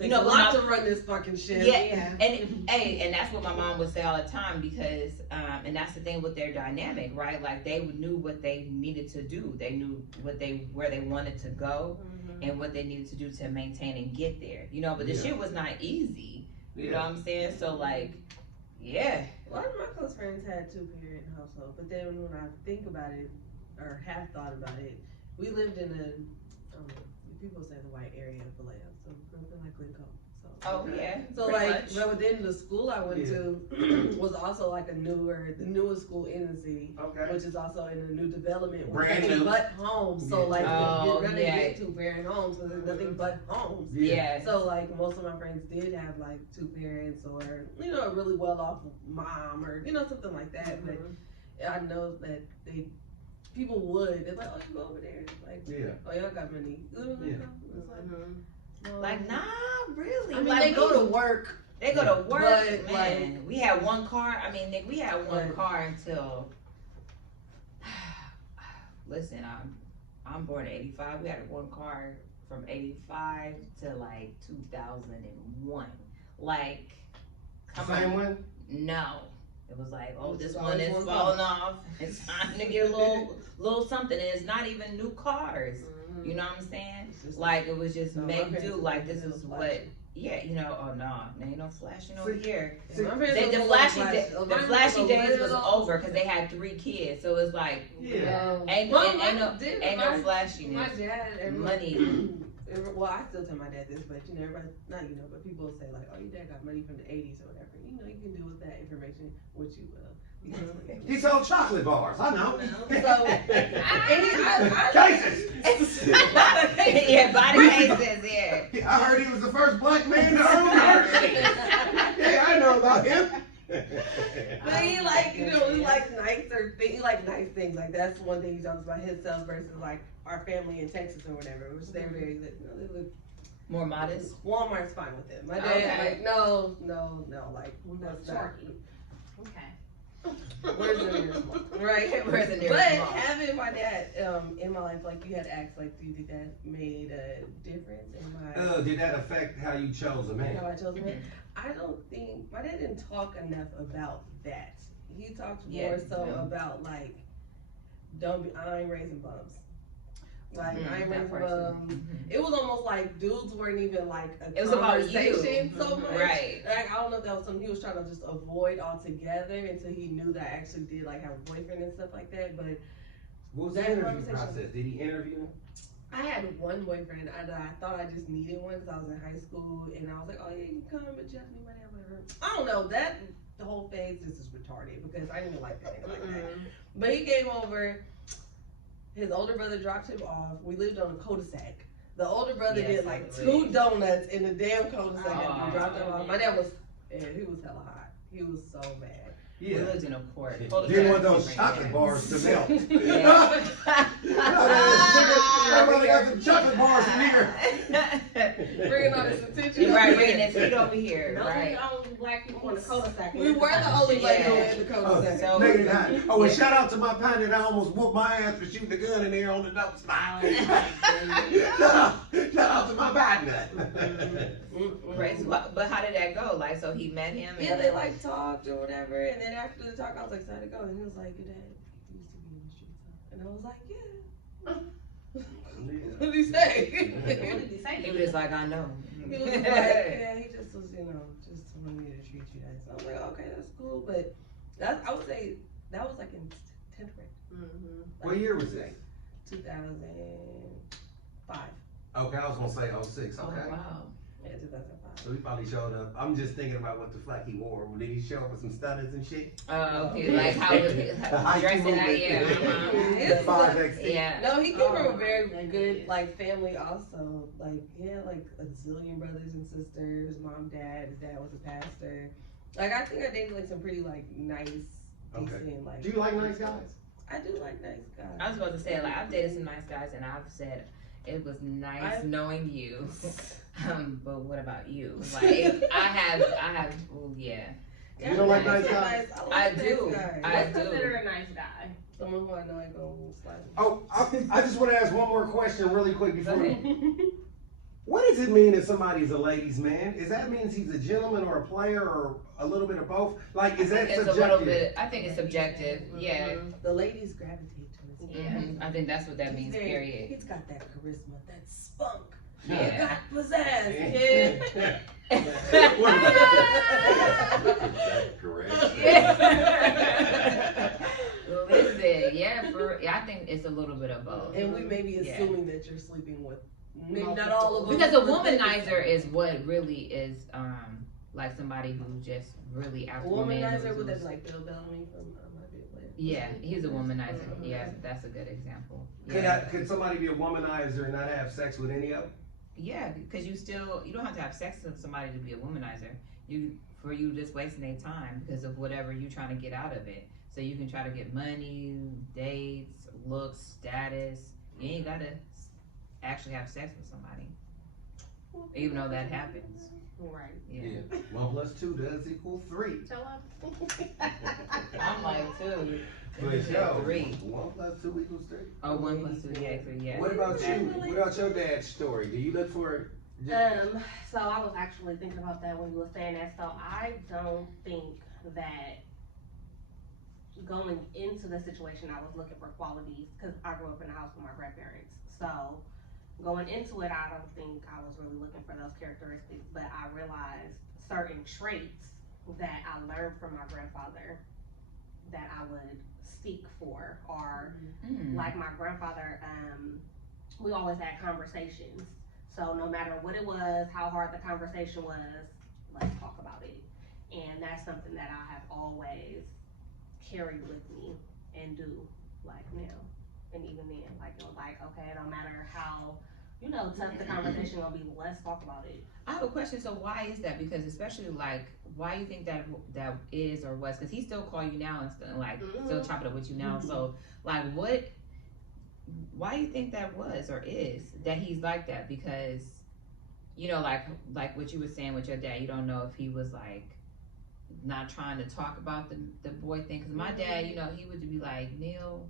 You know, a lot to run this fucking shit. Yeah. And that's what my mom would say all the time because, and that's the thing with their dynamic, right? Like they knew what they needed to do. They knew where they wanted to go and what they needed to do to maintain and get there. You know, but the shit was not easy. You know what I'm saying? So like, yeah. A lot of my close friends had 2-parent household, but then when I think about it, or have thought about it, we lived in people say the white area of Vallejo, so something like Lincoln. Oh yeah. So like, but within the school I went to was also like the newest school in the city, which is also in a new development. Brand new. But homes. So like, you're gonna get 2-parent homes, so there's nothing but homes. Yeah. So like, most of my friends did have like 2 parents, or a really well off mom, or something like that. But I know that people would. They're like, oh, you go over there. Like, oh, y'all got money. Like, nah, really. I mean, like, they go to work. They go to work, but, man. Like, we had one car. I mean, Nick, we had one car until. Listen, I'm born in '85. We had one car from '85 to like 2001. Like, Same one? No. It was like, oh, this one is falling off. It's time to get a little something. And it's not even new cars. You know what I'm saying? Like, it was just make do. Like, this is what, oh, no, there ain't no flashing over here. The flashy days was over because they had 3 kids. So it's like, ain't no flashiness. My dad, money. Well, I still tell my dad this, but everybody, but people say like, oh, your dad got money from the 80s or whatever. You can do with that information what you will. He sold chocolate bars. I know. So, cases. Yeah, body cases. Yeah. I heard he was the first black man to own Hershey. Yeah, I know about him. But he like, he like nicer things. He like nice things. Like that's one thing he talks about himself versus like our family in Texas or whatever, which they're very, they look more modest. Walmart's fine with it. My dad like no, like that's not. Okay. Where's the nearest one? Right. Where's the nearest But mall? having my dad in my life, like you had asked, like, do you think that made a difference in my? Did that affect how you chose a man? How I chose a man? I don't think my dad didn't talk enough about that. He talked more about like, I ain't raising bums. Like I ain't raising bums. It was almost like dudes weren't even like a conversation so much. Right. Like I don't know if that was something he was trying to just avoid altogether until he knew that I actually did like have a boyfriend and stuff like that. But what was the interview process? Did he interview him? I had one boyfriend and I thought I just needed one because I was in high school and I was like, oh yeah, you can come, but you have to be money, whatever. I don't know, the whole phase just is retarded because I didn't even like that like that. But he came over, his older brother dropped him off. We lived on a cul-de-sac. The older brother did like 2 donuts in the damn cul-de-sac and we dropped him off. My dad was, he was hella hot. He was so mad. Yeah. We lived in a court. Didn't want those chocolate bars to melt. Yeah. My brother got some chocolate bars in here. Bringing all this attention. Right, bringing this heat over here. Those right. are the only black people in the cul-de-sac. We were the only black people in the cul-de-sac. So, and shout out to my partner that almost whooped my ass for shooting the gun in there on the dump spot. Shout out to my partner. Right, but how did that go? Like, so he met him? Yeah, they like talked or whatever, and then after the talk, I was like, so how'd it go? And he was like, your dad used to be in the streets, huh? And I was like, yeah. What did he say? What did he say? He was just like, I know. He was like, yeah, he just was, just wanted me to treat you nice. So I was like, okay, that's cool, but I would say that was like in 10th grade. What year was that? 2005. Okay, I was gonna say 06. Okay. Oh, wow. Yeah, 2005. So he probably showed up. I'm just thinking about what the flack he wore. Did he show up with some stutters and shit? Oh, okay. Like how was he dressing out? Yeah. 5X. Yeah. No, he came from a very good like family also. Like he had like a zillion brothers and sisters, mom, dad, his dad was a pastor. Like I think I dated like some pretty like nice, decent like. Do you like nice guys? I do like nice guys. I was about to say, like, I've dated some nice guys, and I've said it was nice knowing you. But what about you? Like, I have. Oh yeah. You don't like nice guys? I do. What's considered a nice guy? Someone who I know ain't gonna slide. Oh, I just want to ask one more question really quick before. What does it mean if somebody's a ladies' man? Is that means he's a gentleman or a player or a little bit of both? Like, is that subjective? A little bit. I think it's subjective. Yeah. The ladies gravitate towards him. Yeah. I think that's what that means. Period. He's got that charisma, that spunk. Yeah. He got pizzazz. Yeah. Correct. Listen, I think it's a little bit of both. And we may be assuming that you're sleeping with maybe not all of them. Because a womanizer is what really is like somebody who just really after womanizer would that like Bill Bellamy from Yeah, he's a womanizer. Yeah, that's a good example. Could somebody be a womanizer and not have sex with any of them? Yeah, because you don't have to have sex with somebody to be a womanizer. You just wasting their time because of whatever you're trying to get out of it. So you can try to get money, dates, looks, status. You ain't gotta actually have sex with somebody, even though that happens. Right. Yeah. 1 + 2 does equal 3. I'm like 2. But yo, 3. 1 + 2 equals 3. Oh, 1 + 2, yeah, 3, yeah. What about you? What about your dad's story? Do you look for? So I was actually thinking about that when you were saying that. So I don't think that going into the situation I was looking for qualities because I grew up in a house with my grandparents. So going into it, I don't think I was really looking for those characteristics, but I realized certain traits that I learned from my grandfather that I would seek for, or like my grandfather, we always had conversations. So no matter what it was, how hard the conversation was, let's talk about it. And that's something that I have always carried with me and do like now. And even then, like it was like, okay, it don't matter how, tough the conversation gonna be, let's talk about it. I have a question. So why is that? Because especially like, why you think that is or was? Because he still call you now and still still chopping it with you now. So like, why do you think that was or is that he's like that? Because like what you were saying with your dad, you don't know if he was like not trying to talk about the boy thing. Because my dad, he would be like, Neil,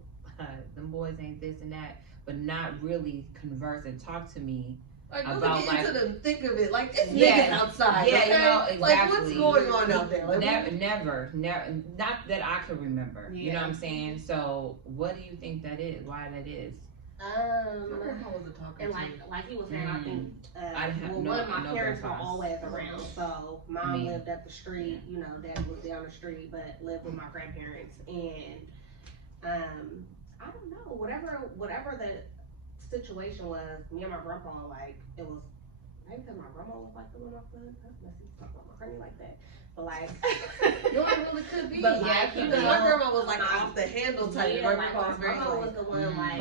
them boys ain't this and that, but not really converse and talk to me about get into the thick of it. Like it's Yeah. niggas outside. Yeah, okay? exactly. Like what's going on out there? Like, Never, not that I could remember. You know what I'm saying? So what do you think that is? Why that is? my grandma was a talker And too. like he was saying, I think no- one of my no parents were grandpas. always around. So mom Me. lived up the street, dad was down the street, but lived with my grandparents. And I don't know, whatever the situation was, me and my grandpa, like it was maybe because my grandma was like the one off the hood. That's messy to talk about my granny like that. But like It really could be. But yeah, like, my grandma was like off the handle type. yeah, My like grandpa my was very grandma was the one like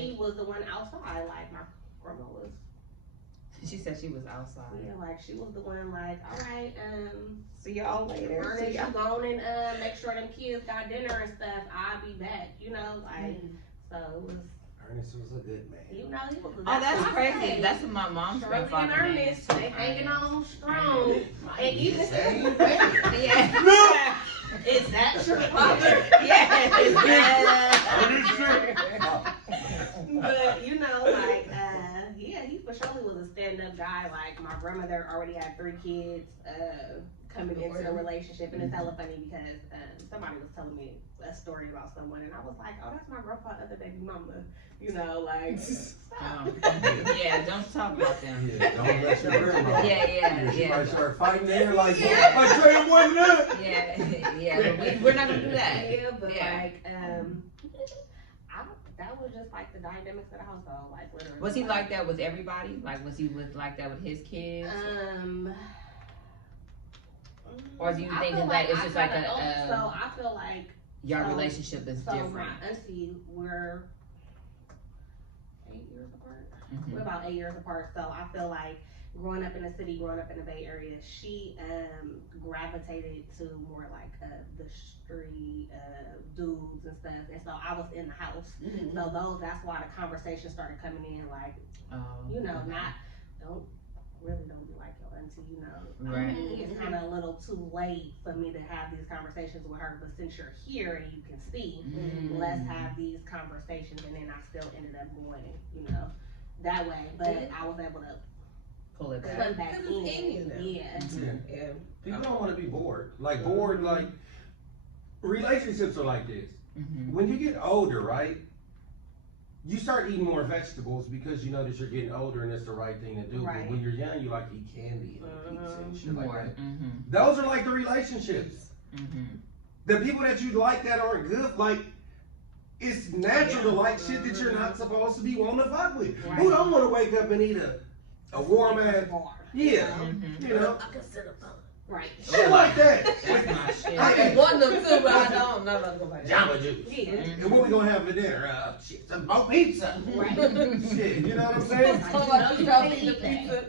she was the one outside. Like my grandma was. She said she was outside. Yeah, like she was the one like, all right, See y'all later. Ernest, you go on and make sure them kids got dinner and stuff. I'll be back, so it was, Ernest was a good man. he was. Oh, that's what I crazy. say. That's what my mom's Shirley and grandfather name is Ernest, too. they hanging Ernest. on strong. And even Same man. Yeah. is that your father? Yes. But he for sure was a stand-up guy. Like my grandmother already had 3 kids coming into the relationship, and it's hella funny because somebody was telling me a story about someone, and I was like, oh, that's my grandpa's other baby mama. Yeah, don't talk about them. Yeah, don't let your grandma. She Yeah. might start fighting there like, I tell you what, now. Yeah, but we're not gonna do that. Yeah, but Yeah. that was just like the dynamics of the household, like literally. Was he like that with everybody? Like, was he like that with his kids? Or do you think that it's just like so I feel like your relationship is so different? my auntie, we're 8 years apart. Mhm. We're about 8 years apart, so I feel like growing up in the city, growing up in the Bay Area, she gravitated to more like the street dudes and stuff, and so I was in the house. So that's why the conversation started coming in, like don't be like your auntie, Right. I mean, it's kind of a little too late for me to have these conversations with her, but since you're here and you can see, let's have these conversations. And then I still ended up going, that way, but I was able to pull it back. Come back Because it's in you in. now. Yeah. Yeah. People don't want to be bored. Like bored, like relationships are like this. Mm-hmm. When you get older, right? You start eating more vegetables because you know that you're getting older and it's the right thing to do. Right. But when you're young, you like to eat candy and pizza and shit like More. that. Mm-hmm. Those are like the relationships. Mm-hmm. The people that you like that aren't good, like it's natural to like shit that you're not supposed to be wanting to fuck with. Right. Who don't want to wake up and eat a warm ass, yeah, Mm-hmm. you know, I consider fun. Right. shit like that. That's my shit. I want them too, but I don't. I'm not about to go back. Jamba Juice. Yeah. And what we gonna have for dinner? Shit, some more pizza. Right. Shit, you know what I'm saying? So like, you know, know, you the can't pizza.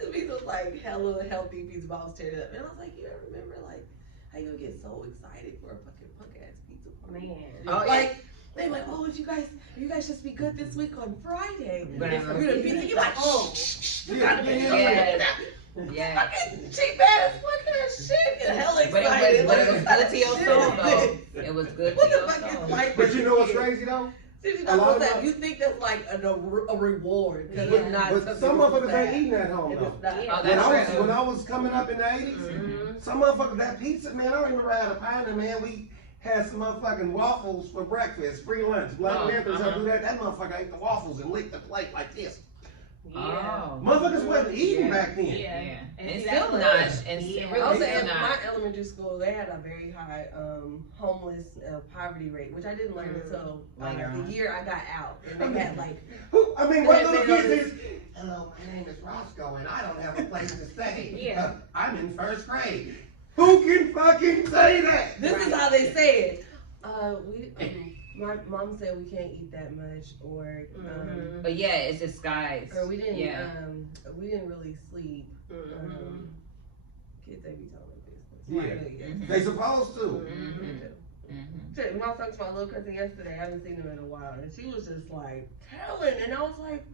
The pizza's like hella healthy pizza, but I was tearing it up. And I was like, you ever remember like how you would get so excited for a fucking punk ass pizza party? Man. Oh, yeah. Like they like, oh, you guys just be good this week on Friday. Whatever. We're gonna pizza. You're like, oh, Yeah, Yes. Yes. fucking cheap ass fucking shit. Get hella But excited. it was good to your Shit soul, is though. this? It was good to What the your fuck is soul. life? But you know what's crazy though? See, A lot of that them- you think that's like a reward because Yeah. it's not. But something some to motherfuckers that. ain't eating at home It though. is not. Yeah. Oh, that's true. When I was coming up in the 80s, Mhm. some motherfuckers, that pizza, man, I remember I had a pint and man, we had some motherfucking waffles for breakfast, free lunch. Black Oh, Panthers uh-huh. do that. That motherfucker ate the waffles and licked the plate like this. Yeah. Oh. Motherfuckers wasn't eating Yeah. back then. Yeah. Yeah. And And see, still that's what- not. And Yeah. really Also, still in not. my elementary school, they had a very high homeless poverty rate, which I didn't learn until Later on. the year I got out. And they had like, I mean, what They little made all kids is, hello, my name is Roscoe and I don't have a place to stay. Yeah. I'm in first grade. Who can fucking say that? this is how they say it. My mom said we can't eat that much, or Mhm. But yeah, it's disguised. or we didn't Yeah. we didn't really sleep. Mhm. Kids, they be telling business. Yeah. Mhm. They supposed to. Mhm. Mhm. Shit, when I talked to my little cousin yesterday, I haven't seen her in a while, and she was just like telling, and I was like,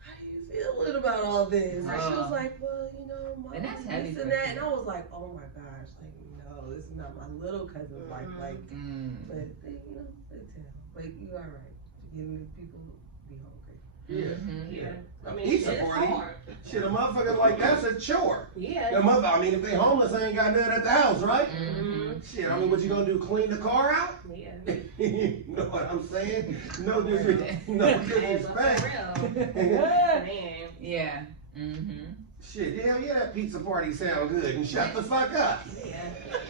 "How do you feeling about all this?" And she was like, "Well, you know, mom, And that's this heavy and for that," you. and I was like, "Oh my gosh, like no, this is not my little cousin's life, like." Mm. But they, you know, they tell, like you are right. Getting these people be hungry. Yeah. Mhm. Yeah. A I mean, pizza it's party. hard. Shit, a motherfucker like that's a chore. Yeah. The mother, I mean, if they homeless, they ain't got nothing at the house, right? Mhm. Shit, I mean, what you gonna do? Clean the car out? Yeah. You know what I'm saying? No disrespect. No disrespect. Man. Yeah. Mhm. Shit, hell yeah, that pizza party sound good. And shut the fuck up. Yeah.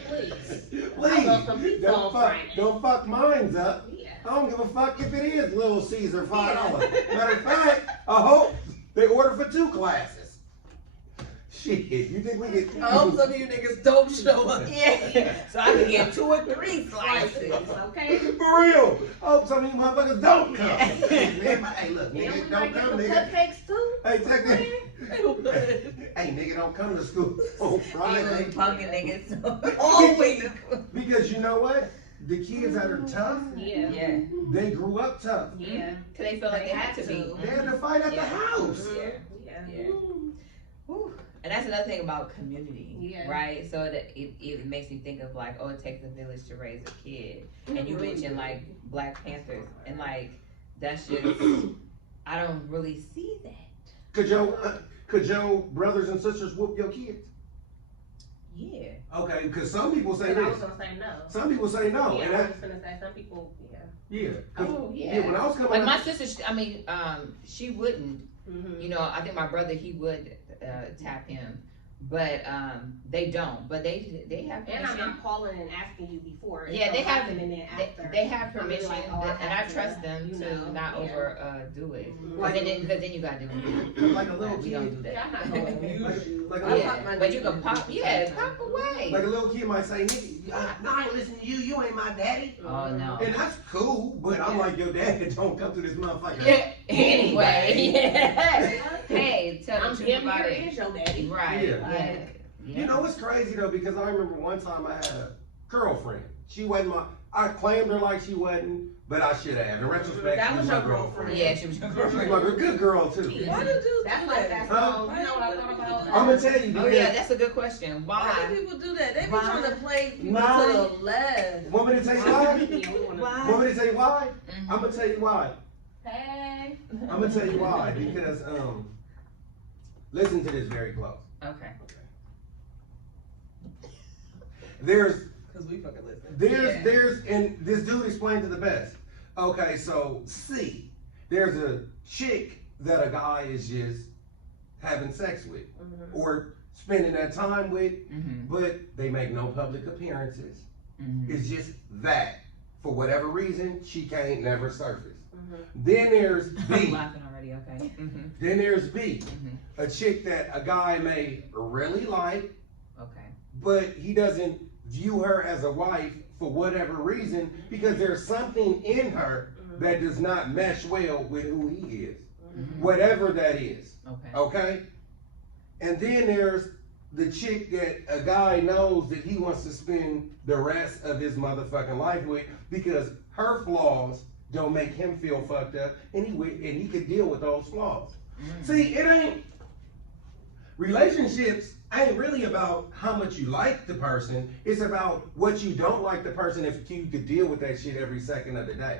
Please. Please. I love some pizza on Friday. Don't fuck mines up. Yeah. I don't give a fuck if it is Little Caesar $5. Matter of fact, I hope they order for 2 classes. Shit, you think we get? I hope some of you niggas don't show up. Yeah. So I can get 2 or 3 slices. Okay. For real. I hope some of you motherfuckers don't come. Man, hey, look, Yeah, we nigga, might don't get come, some nigga. cupcakes too. Hey, check that. Hey, nigga, don't come to school on Friday. Pumpkin niggas. All week. Because you know what? The kids that are tough, Yeah. Yeah. they grew up tough. Yeah. Cause they feel like they had to be. They had to fight at the Yeah. house. Yeah. Yeah. Whew. And that's another thing about community, Yeah. right? So that it makes me think of like, oh, it takes a village to raise a kid. And you mentioned like Black Panthers, and like that's just I don't really see that. Could your brothers and sisters whoop your kids? Yeah. Okay, because some people say But I this. was gonna say no. Some people say no. Yeah, And I that, was gonna say some people. Yeah. yeah. 'Cause, Oh, yeah. When I was coming Like up, my sister, I mean, she wouldn't. Mm-hmm. You know, I think my brother he would tap him, but they don't. But they have And I'm permission. not calling and asking you before. It's Yeah, they gonna have. happen and then after. They have I'm permission, like, oh, I and I have to, trust them you to know, not yeah. overdo it. Like- Because then you gotta do it. like a little We don't do kid, Yeah, that. I'm not going to use you. like a I little, pop my But you nigga can pop, sometimes. yeah, pop away. like a little kid might say, "Nigga, no, I ain't listen to you. You ain't my daddy." Oh no. And that's cool, but I'm like, your dad don't come to this motherfucker. Yeah. Anyway, yeah. Hey, tell I'm the truth damn about near it. is your daddy. Right. Yeah. Yeah. You know what's crazy though, because I remember one time I had a girlfriend. She wasn't I claimed her like she wasn't, but I should have. In retrospect, That she was was my your girlfriend. Yeah, she was your She was girlfriend. my good girl too. Yeah. Why do dudes That's do like that? that song. You know what I thought about? I'm gonna tell you Oh because yeah, that's a good question. Why Why? do people do that? They be Why? trying to play people Why? to the left. want me to tell you why? Yeah, we wanna- Why? Want me to tell you why? Mhm. I'm gonna tell you why. Hey. I'm gonna tell you why because Listen to this very close. Okay. There's Cause we fucking listen. and this dude explained to the best. Okay, so C, there's a chick that a guy is just having sex with or spending that time with, but they make no public appearances. It's just that. For whatever reason, she can't never surface. Then there's B. I'm laughing already, okay. Then there's B. A chick that a guy may really like, Okay. but he doesn't view her as a wife for whatever reason because there's something in her that does not mesh well with who he is. Whatever that is. Okay. Okay? And then there's the chick that a guy knows that he wants to spend the rest of his motherfucking life with because her flaws don't make him feel fucked up and he could deal with those flaws. See, relationships ain't really about how much you like the person. It's about what you don't like the person if you could deal with that shit every second of the day.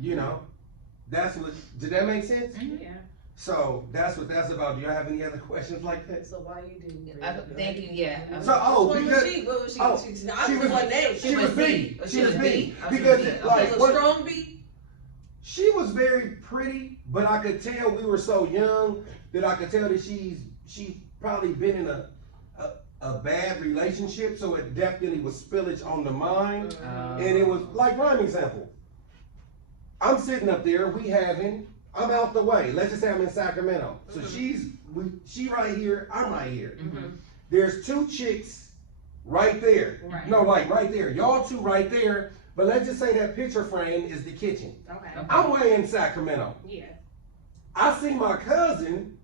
You know? Did that make sense? Yeah. So that's what that's about. Do you have any other questions like that? So why you didn't? Thank you, yeah. So, what was she? she was B. She was B. Because like a strong B. She was very pretty, but I could tell we were so young that I could tell that she's probably been in a bad relationship, so it definitely was spillage on the mind. And it was like prime example. I'm sitting up there, I'm out the way. Let's just say I'm in Sacramento. So she right here, I'm right here. There's two chicks right there. Right. No, like right there. Y'all two right there. But let's just say that picture frame is the kitchen. Okay. I'm way in Sacramento. Yeah. I see my cousin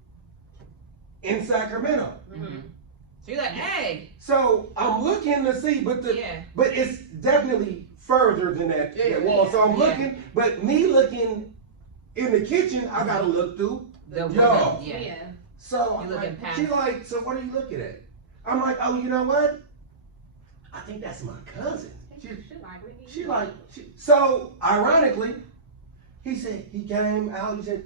in Sacramento. So you're like, hey. So I'm looking to see, but it's definitely further than that wall. So I'm looking, but me looking in the kitchen, I gotta look through The y'all. window, yeah. So You looking past. she like, so what are you looking at? I'm like, oh, you know what? I think that's my cousin. So ironically, he came out, he said,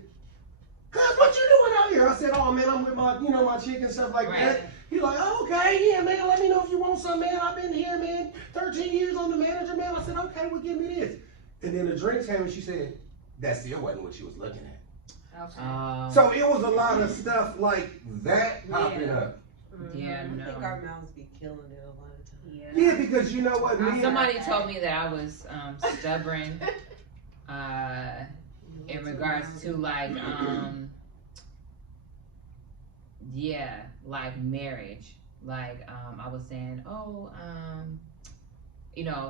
"Cuz, what you doing out here?" I said, "Oh man, I'm with my chick and stuff like that." He's like, "Oh, okay, yeah, man, let me know if you want some, man. I've been here, man, 13 years on the manager, man." I said, "Okay, well, give me this." And then the drinks came and she said, that still wasn't what she was looking at. Okay. So it was a lot of stuff like that popping up. Yeah, I no. think our mouths be killing it a lot of times. Yeah, because you know what? Somebody told me that I was stubborn in regards to like like marriage. Like I was saying,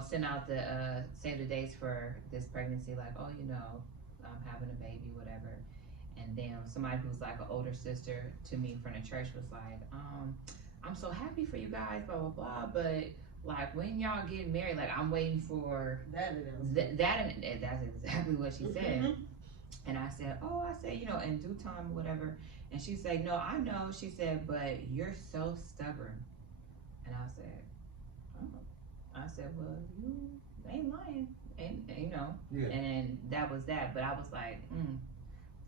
send out the save the dates for this pregnancy, like, I'm having a baby, whatever. And then somebody who's like an older sister to me from the church was like, I'm so happy for you guys, blah, blah, blah, but like when y'all get married, like I'm waiting for that and that's exactly what she said. And I said, in due time, whatever. And she said, no, I know. She said, but you're so stubborn. And I said, well, you ain't lying. And and then that was that. But I was like,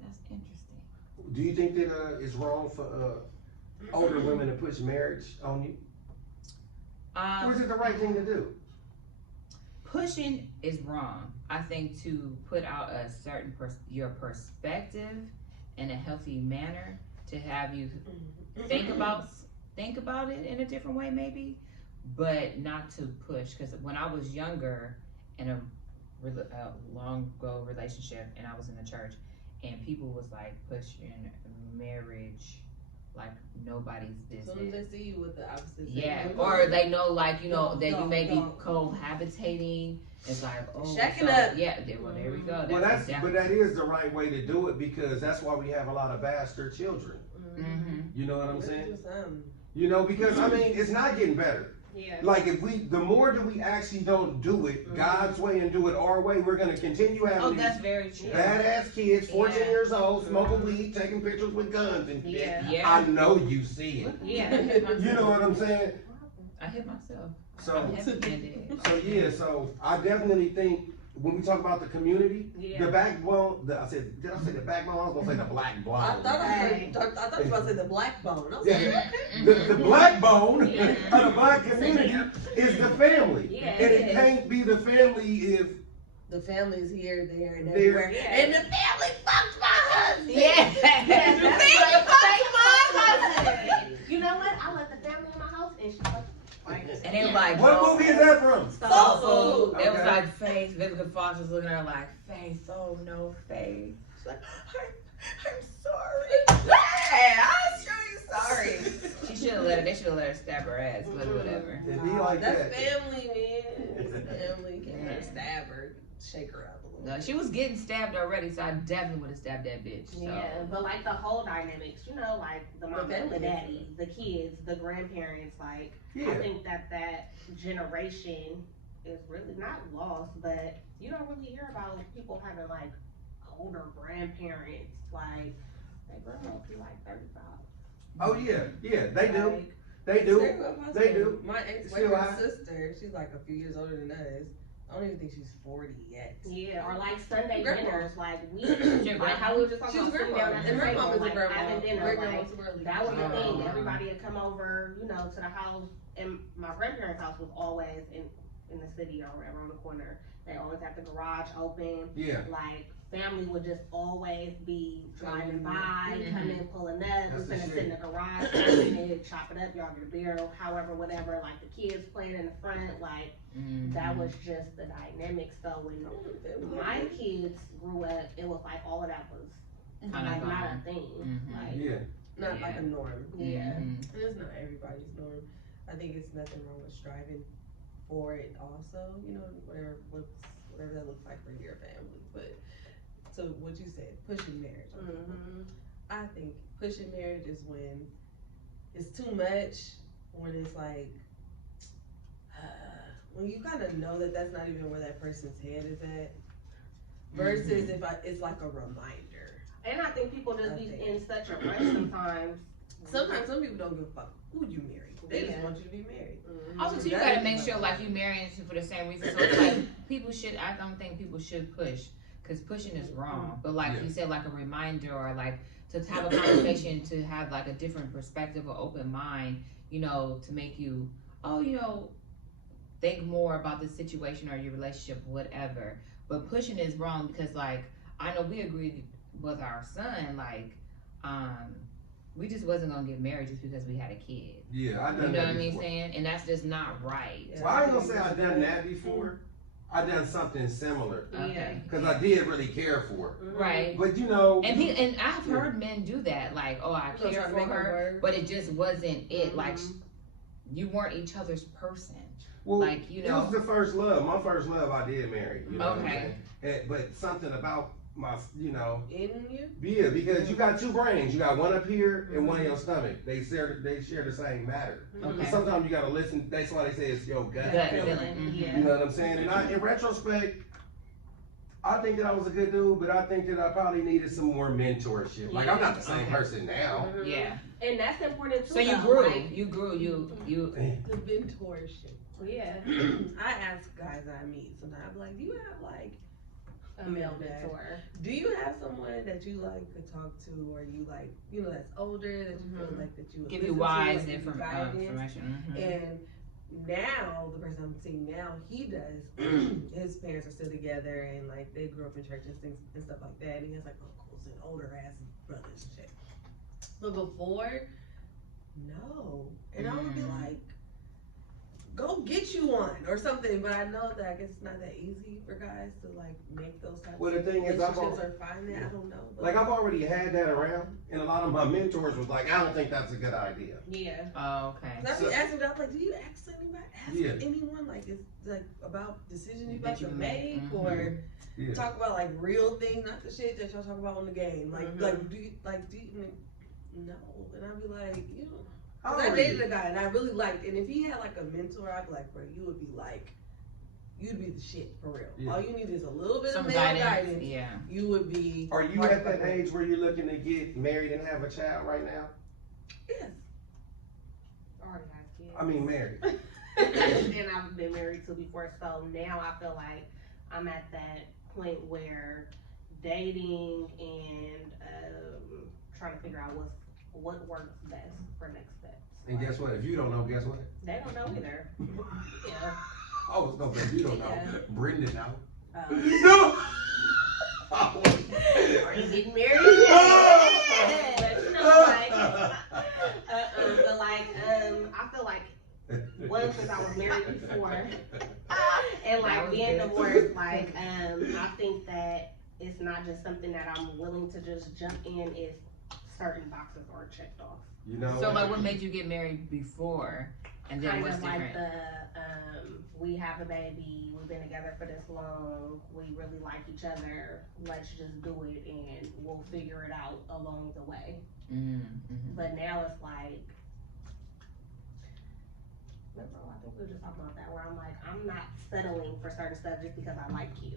that's interesting. Do you think that it's wrong for older women to push marriage on you? Or is it the right thing to do? Pushing is wrong. I think to put out a certain your perspective in a healthy manner, to have you think about it in a different way, maybe, but not to push. Because when I was younger, in a long ago relationship, and I was in the church, and people was like pushing marriage like nobody's business. As soon as they see you with the opposite sex, or they know, like, that you may be cohabitating. It's like, shacking up. Yeah, well, there we go. Well, but that is the right way to do it, because that's why we have a lot of bastard children. You know what I'm saying? Because I mean, it's not getting better. Yeah. Like the more that we actually don't do it God's way and do it our way, we're gonna continue having these that's very true. Badass kids, 14 years old, smoking weed, taking pictures with guns and shit. Yeah. I know you see it. Yeah. You know what I'm saying? I hit myself. So I definitely think when we talk about the community, Yeah. the backbone, did I say the backbone? I was gonna say the black bone. I thought you were about to say the black bone. I was Yeah, the black bone Yeah. of the black community is the family. Yeah, And it is. can't be the family if the family's here, there, and There. everywhere. Yeah. And the family fucks my husband. Yeah. That's The what family fucks my I husband. said. You know what? I let the family in my house and she was like, And they were like, what oh, movie is that from? Soul Food. It was Okay. like Faith. Vivica Fox was looking at her like, Faith, oh no, Faith. She's like, I'm sorry. Hey, I'm sure you're sorry. She should have let her. They should have let her stab her ass, but whatever. It'd be like That's that. family, man. It's family. Can't let her stab her, shake her up a little. No, she was getting stabbed already, so I definitely would have stabbed that bitch. So. yeah, but like the whole dynamics, you know, like the mom, family the daddy, the kids, the grandparents, like I Yeah. think that generation is really not lost, but you don't really hear about people having like older grandparents, like their grandma be like 35. Oh yeah, they do. Like, They do. Straight up, I They said, do. My Still high. ex-boyfriend's sister, she's like a few years older than us. I don't even think she's 40 yet. yeah, or like Sunday Grandma. dinners, like we, Your like how we were just talking She's a about sitting grandma, down at and the her table, mom is a like grandma. having dinner, Great like, grandma's really that was the Oh. thing. Everybody would come over, you know, to the house, and my grandparents' house was always in the city or wherever on the corner. They always had the garage open. Yeah. Like family would just always be driving by, Mhm. coming, pulling up. That's We're the gonna shit. sit in the garage, chop it up, y'all get a beer, however, whatever. Like the kids playing in the front, like Mhm. that was just the dynamic. So when my kids grew up, it was like all of that was Kinda like not a gone. thing. Mhm. Like Yeah. Not like a norm. yeah. Mhm. And it's not everybody's norm. I think it's nothing wrong with striving for it also, you know, whatever that looks like for your family. But so what you said, pushing marriage. Mm-hmm. I think pushing marriage is when it's too much, when it's like when you kind of know that that's not even where that person's head is at, versus if it's like a reminder. And I think people just be Okay. in such a rush sometimes. Sometimes some people don't give a fuck who you marry. They just Yeah. want you to be married. Mhm. Also, too, you gotta make sure like you marrying for the same reason. So it's like people should. I don't think people should push because pushing is wrong. But like Yeah. you said, like a reminder or like to have a conversation to have like a different perspective or open mind. You know, to make you think more about the situation or your relationship, whatever. But pushing is wrong because like I know we agreed with our son like we just wasn't gonna get married just because we had a kid. Yeah, I You done know that what I mean? before. Saying, and that's just not right. Yeah. Well, I ain't gonna say I done that before. I done something similar Okay. because I did really care for her. Mhm. Right. But you know, And I've heard men do that, like, oh, I They'll care try to for make it her, work. but it just wasn't it. Like, Mhm. you weren't each other's person. well, Like, you it was know. the first love. My first love, I did marry. You know what I'm Okay. saying? But something about my, In you? yeah, because you got two brains. You got one up here and one in your stomach. They share the same matter. Okay. But sometimes you gotta listen. That's why they say it's your gut, Gut feeling. feeling. Mhm. Yeah. You know what I'm saying? And in retrospect, I think that I was a good dude, but I think that I probably needed some more mentorship. Like I'm not the same Okay. person now. Mhm. Yeah. And that's important too. So you though, grew. like, You grew. You. The mentorship. yeah, I ask guys I meet sometimes, I'm like, do you have like, a male mentor. do you have someone that you like could talk to, or you like, you know, that's older, that you feel Mhm. like that you would Give you listen to, wise like, give you guidance? information. Mhm. And now, the person I'm seeing now, he does. His parents are still together, and like they grew up in church and things and stuff like that. And he has like uncles and older ass brothers and shit. But before, no. And I would be Mm. like, go get you one or something. But I know that I guess it's not that easy for guys to like make those types Well, the of thing is, relationships or find that. I don't know. But Like I've already had that around, and a lot of my mentors was like, I don't think that's a good idea. Yeah. Oh, okay. I be asking, I'm like, do you ask anybody? Ask Yeah. anyone like it's like about decisions you That about you to make. make, Mhm. or Yeah. talk about like real things, not the shit that y'all talk about on the game. Like, Mhm. do you no? And I'd be like, you know, How 'cause I old are dated you? a guy and I really liked, and if he had like a mentor, I'd be like, bro, you would be like, you'd be the shit for real. Yeah. All you need is a little bit Some of male guidance. guidance. Yeah. You would be. Are you at that age where you're looking to get married and have a child right now? Yes. Already have kids. I mean, married. And I've been married to before, so now I feel like I'm at that point where dating and trying to figure out what works best for next steps. And guess what? If you don't know, guess what? They don't know either. Yeah. I was gonna say if you don't know. Yeah. Brendan know. No. Are you getting married? But you know, like, but like, I feel like one, since I was married before, and like being divorced, like, I think that it's not just something that I'm willing to just jump in if certain boxes are checked off. You know. So like, what made you get married before, and then Kind what's of like different? we have a baby, we've been together for this long, we really like each other, let's just do it and we'll figure it out along the way. Mm-hmm. But now it's like, I think we were just talking about that, where I'm like, I'm not settling for certain stuff just because I like you.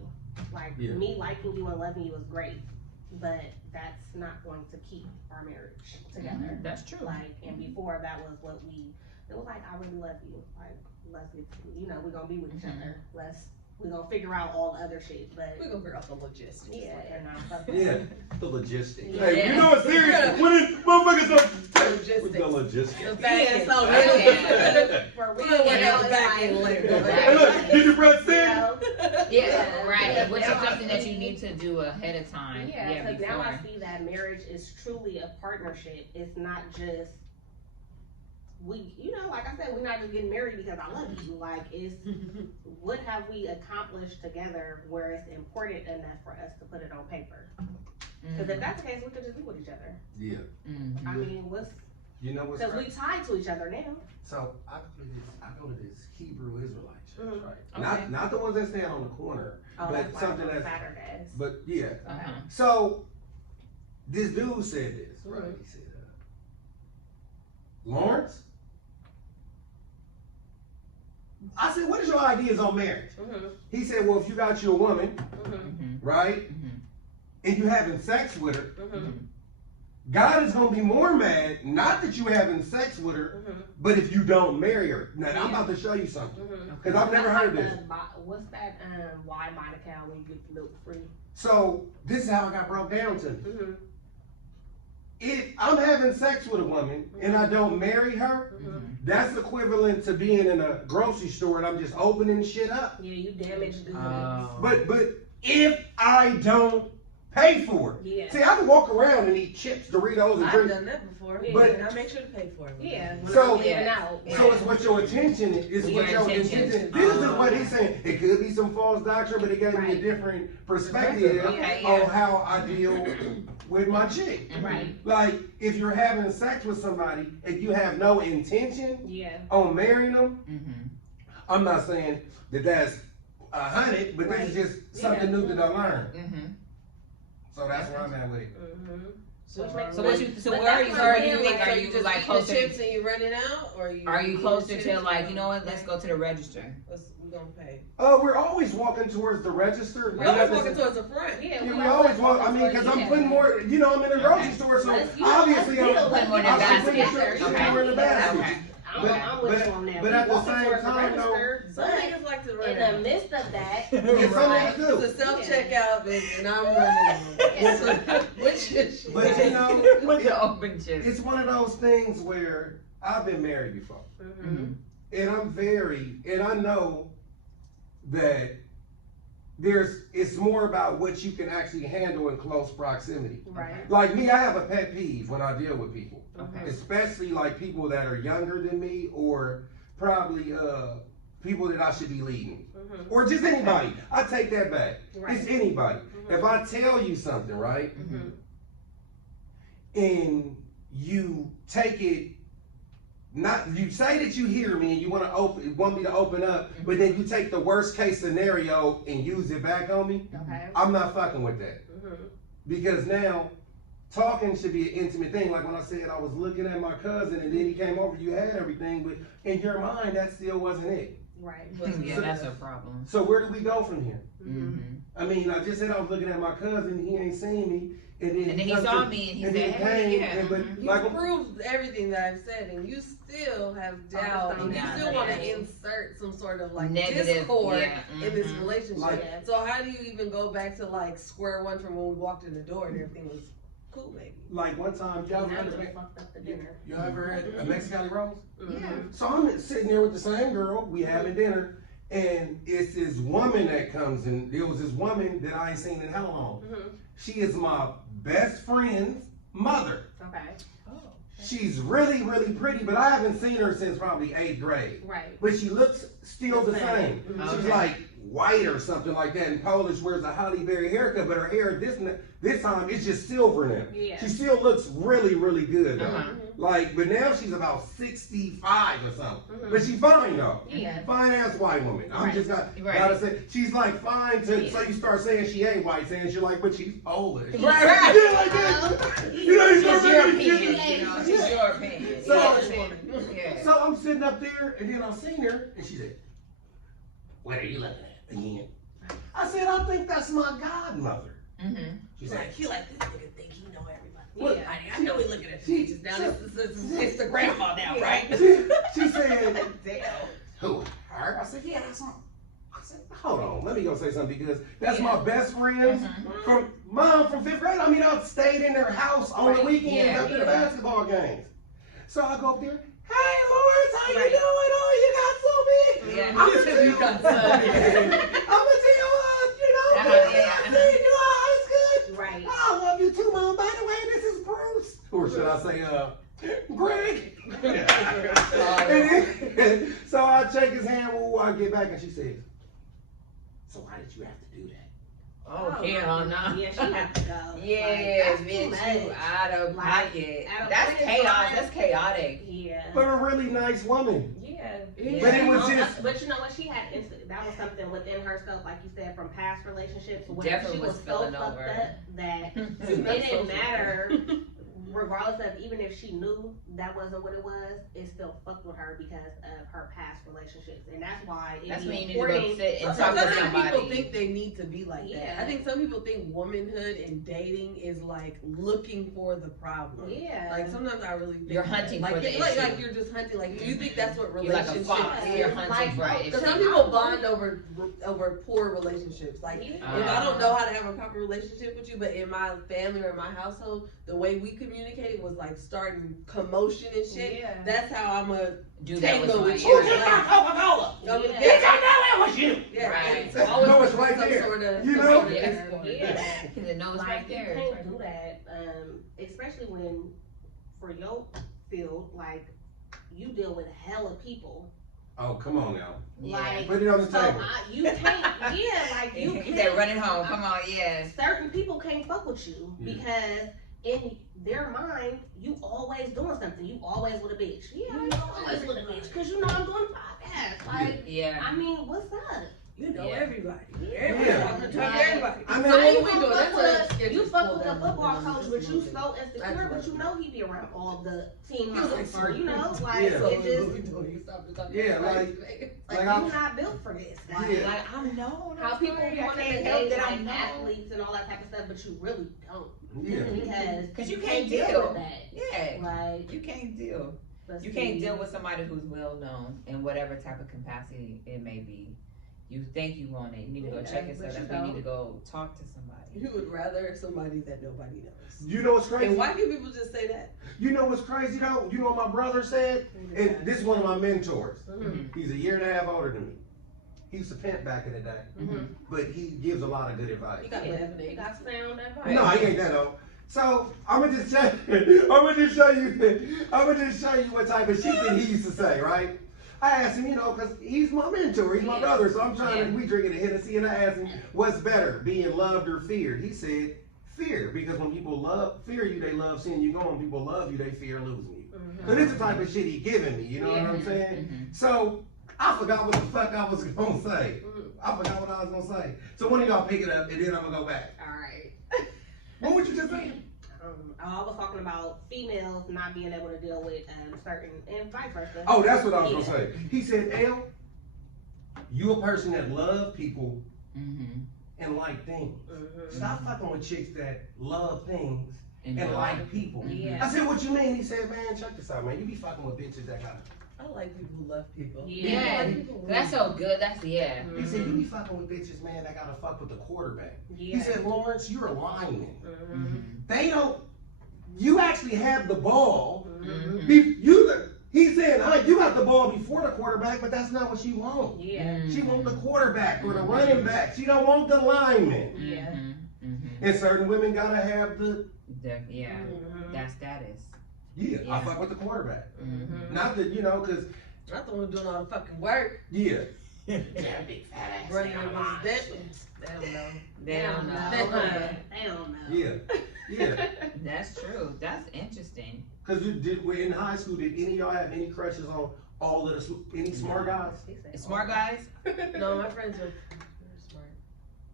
Like, me liking you and loving you is great, but that's not going to keep our marriage together. Mm-hmm. That's true. Like, and before that was what it was like, I really love you. Like, let's get, we're gonna be with each other. We're gonna figure out all the other shit, but. We're gonna figure out the logistics. Yeah, and the logistics. Yeah. Hey, you know what's serious? When it motherfuckers Logistics. with the logistics. The back end. so Okay. for We're real, gonna work now out the it's back like, end later. Hey, look, did your breath you sin? know, Yeah, right. Which is Now I something that you see- need to do ahead of time. Yeah, because now before. I see that marriage is truly a partnership. It's not just like I said, we're not just getting married because I love you. Like, it's what have we accomplished together where it's important enough for us to put it on paper? Because if that's the case, we could just be with each other. Yeah. Mm-hmm. I mean, You know what's because right? we tied to each other now. So I go to this Hebrew Israelite church, Mhm. right? Okay. Not the ones that stand on the corner, Oh, but that's something like on that's. Saturdays. But yeah. Uh-huh. So this dude said this, right? Mhm. He said, Laurence. I said, what is your ideas on marriage? Mm-hmm. He said, well, if you got you a woman, Mm-hmm. Mm-hmm. right, Mm-hmm. and you having sex with her, Mm-hmm. God is gonna be more mad, not that you having sex with her, Mm-hmm. but if you don't marry her. Now I'm about to show you something, Mm-hmm. because I've never heard this. What's that? Why buy the cow when you get the milk free? So this is how it got broke down to me. Mm-hmm. If I'm having sex with a woman and I don't marry her, Mm-hmm. that's equivalent to being in a grocery store and I'm just opening shit up. Yeah, you damaged goods. But if I don't pay for it, Yeah. see, I can walk around and eat chips, Doritos, and I've drink. done that before, But- and I make sure to pay for it. Yeah. When So- I'm leaving Yeah. out. So it's what your intention is. Your What your intention. intention. This is what he's saying. It could be some false doctrine, but it gave me a Right. different perspective Okay, on yeah. how I deal with my chick. Right. Like, if you're having sex with somebody and you have no intention Yeah. on marrying them, Mm-hmm. I'm not saying that that's 100, but this is just something new that I learned. Mm-hmm. So that's where I'm at with it. Mm-hmm. So, Which makes So sense. what you? So But where are that's you? what Where I'm do you saying, think? like, Are so you just like eat the closer? chips and you running out, or Are you closer eat to chips like, and you know what? Let's go to the register. we gonna pay. We're always walking towards the register. We're always walking towards the front. Yeah, Yeah, we always walk. I mean, because I'm putting more. You know, I'm in a grocery store, so obviously I'm Put more in the I'm basket. putting more in the basket. Okay. I'm with you on that. but at the Walking same towards time, though, register, Some but niggas like to run in out. the midst of that, It's right. something to do. It's a self checkout, and I'm running out. Which is But you know, With the open chips. it's one of those things where I've been married before, Mm-hmm. and I know that it's more about what you can actually handle in close proximity. Right. Like me, I have a pet peeve when I deal with people, Okay. especially like people that are younger than me, or probably people that I should be leading, Mm-hmm. or just anybody. I take that back. Right. It's anybody. Mhm. If I tell you something, right, Mm-hmm. and you take it, not you say that you hear me and you want me to open up, but then you take the worst case scenario and use it back on me. Okay. I'm not fucking with that, Mm-hmm. because now talking should be an intimate thing. Like when I said I was looking at my cousin and then he came over, you had everything, but in your mind that still wasn't it. Right. Yeah, that's a problem. So where do we go from here? Mm-hmm. I mean, I just said I was looking at my cousin. He ain't seen me, and then he saw me, and he said, "Hey, yeah." And, You proved everything that I've said, and you still have doubt, and you still want to insert some sort of like negative discord in this relationship. Like, so how do you even go back to like square one from when we walked in the door and everything was cool, maybe? Like one time, y'all fucked up the dinner. you ever had a Mexican rolls? Yeah. So I'm sitting there with the same girl. We having dinner. And it's this woman that comes in. There was this woman that I ain't seen in how long. She is my best friend's mother. Okay. Oh. She's really, really pretty, but I haven't seen her since probably 8th grade. Right. But she looks still the same. Okay. She's like white or something like that. And Polish wears a Halle Berry haircut, but her hair this time it's just silver now. Yeah. She still looks really, really good though. Uh-huh. Like, but now she's about 65 or something. But she fine though. Yeah. Fine ass white woman. I'm Right. just gotta say, she's like fine to, so you start saying she ain't white, saying she's like, but she's Polish. Right. Yeah, like that. You know, you It's start your making opinion. You know, it's your opinion. So I'm sitting up there, and then I seen her, and she said, "What are you looking at again?" I said, "I think that's my godmother." Mm-hmm. She's like, You like this nigga think he know everybody. What? Yeah. I know he looking at pictures now. It's the grandma now, right? she said, Damn. "Who? Her?" I said, "Yeah, that's my." I said, "Hold on, let me go say something because that's my best friends from 5th grade. I mean, I stayed in their house on the weekends after the basketball games. So I go up there. Hey, Laurence, how you doing? Oh, you got so big. Yeah, I'm gonna tell you, I see you. Oh, it's good. Right. I love you too, Mom. By the way, this is Bruce. Or should I say, Greg? And then, so I shake his hand when I get back, and she says, "So why did you have to do that?" Oh, hell no. Yeah, she has to go. Yes, Like, bitch, that's too you much. out of Like, pocket. out of That's pocket chaos. time. That's chaotic. Yeah. But a really nice woman. Yeah. But it was just. But you know what? She had that was something within herself, like you said, from past relationships. Where Definitely she was so spilling fucked over. up that it didn't matter. Regardless of even if she knew that wasn't what it was, it still fucked with her because of her past relationships, and that's why. That's when you need to go sit and talk I to think somebody. people think they need to be like that. Yeah. I think some people think womanhood and dating is like looking for the problem. Yeah. Like sometimes I really think You're hunting like, for the like, issue. like you're just hunting. Like you think that's what You're like a relationships fox. is. You're hunting for it. Because some people bond over poor relationships. Like if I don't know how to have a proper relationship with you, but in my family or in my household, the way we communicated was like starting commotion and shit. Yeah. That's how I'm a Do that with tango with somebody you. else. my Coca-Cola? Yeah. Bitch, I know that was you. Yeah, Right. So always No, it's some right there. Sort of, You some know? sort of Yeah. discord. Yeah. The nose Like, right there. you can't do that, especially when, for your field, like, you deal with hella people. Oh, come on now. Like, Put it on the so table. you can't, like, you He can't. said, "Run it home." Come on, yes. Certain people can't fuck with you because in their mind, you always doing something. You always with a bitch. Yeah, you always with a bitch because you know I'm doing a podcast. Like, Yeah. I mean, what's up? You know Yeah. everybody. Yeah. Everybody. I'm gonna talk to everybody. I mean, So How what you we gonna doing? fuck That's with what a- you fuck with a football coach, but you so insecure, but you know he be around all the team members, or you know, like Yeah. it just. Yeah, Like, I'm- you're not built for this. Like, Yeah. Like, I'm known. how people I want to can't help date that like I'm known. athletes and all that type of stuff, but you really don't. Yeah. Because you you can't can't deal deal. with that. Yeah. Like, You can't deal. but You see, can't deal with somebody who's well known in whatever type of capacity it may be. You think you want it. You need to go Yeah, check but yourself. you That's why you don't. need to go talk to somebody. You would rather somebody that nobody knows. You know what's crazy? And why do people just say that? You know what's crazy though? You know what my brother said? And this is one of my mentors. Mhm. He's a year and a half older than me. He used to pimp back in the day. Mhm. But he gives a lot of good advice. You got Yeah, 11 they days. got sound advice. No, he ain't that old. So I'm gonna just show you what type of shit that he used to say, right? I asked him, because he's my mentor, he's my brother, so I'm trying to, we drinking a Hennessy, and I asked him, what's better, being loved or feared? He said, fear, because when people fear you, they love seeing you go. When people love you, they fear losing you. So this is the type of shit he giving me, you know what I'm saying? So I forgot what the fuck I was gonna say. I forgot what I was gonna say. So one of y'all pick it up, and then I'm gonna go back. All right. What was you just saying? I was talking about females not being able to deal with certain, and vice versa. Oh, that's what I was gonna say. He said, "L, You a person that love people Mm-hmm. and like things. Mhm. Stop fucking with chicks that love things and Enjoy. like people. Yeah. I said, what you mean? He said, man, check this out, man. You be fucking with bitches that got. I like people who love people. Yeah. I Yeah, like people who that's so good. That's yeah. He said, you be fucking with bitches, man, that gotta fuck with the quarterback. Yeah. He said, Laurence, you're a lineman. Mhm. They don't. You actually have the ball. Mhm. He's saying, hey, you got the ball before the quarterback, but that's not what she wants. Yeah. She wants the quarterback or the running back. She don't want the lineman. Yeah. Mm-hmm. And certain women gotta have the Yeah, Mhm. that status. I Yeah. fuck with the quarterback. Mhm. Not that cause Not the one doing all the fucking work. yeah. Big fat ass. Running against that. They don't know. They don't know. They don't know. Yeah. That's true. That's interesting. Cause in high school, did any of y'all have any crushes on all of any smart guys? Smart guys. No, my friends are smart.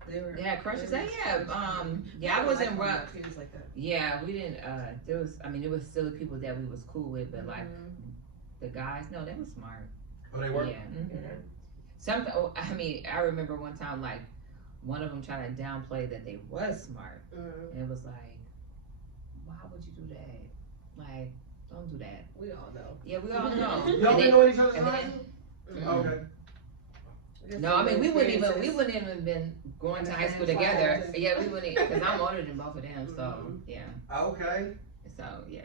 They were. They had crushes. they were Yeah. smart. Yeah. I wasn't like rough. kids like that. Yeah, we didn't. There was. I mean, there was still people that we was cool with, but like the guys, no, they were smart. Oh, they were? Yeah. I mean, I remember one time like one of them trying to downplay that they was smart, and it was like, why would you do that? Like, don't do that. We all know. Yeah, we all know. Y'all And been knowing each other and since high then- school? Okay. No, I mean we wouldn't even been going to high school together. Yeah, we wouldn't, because I'm older than both of them. So yeah, Okay. so yeah.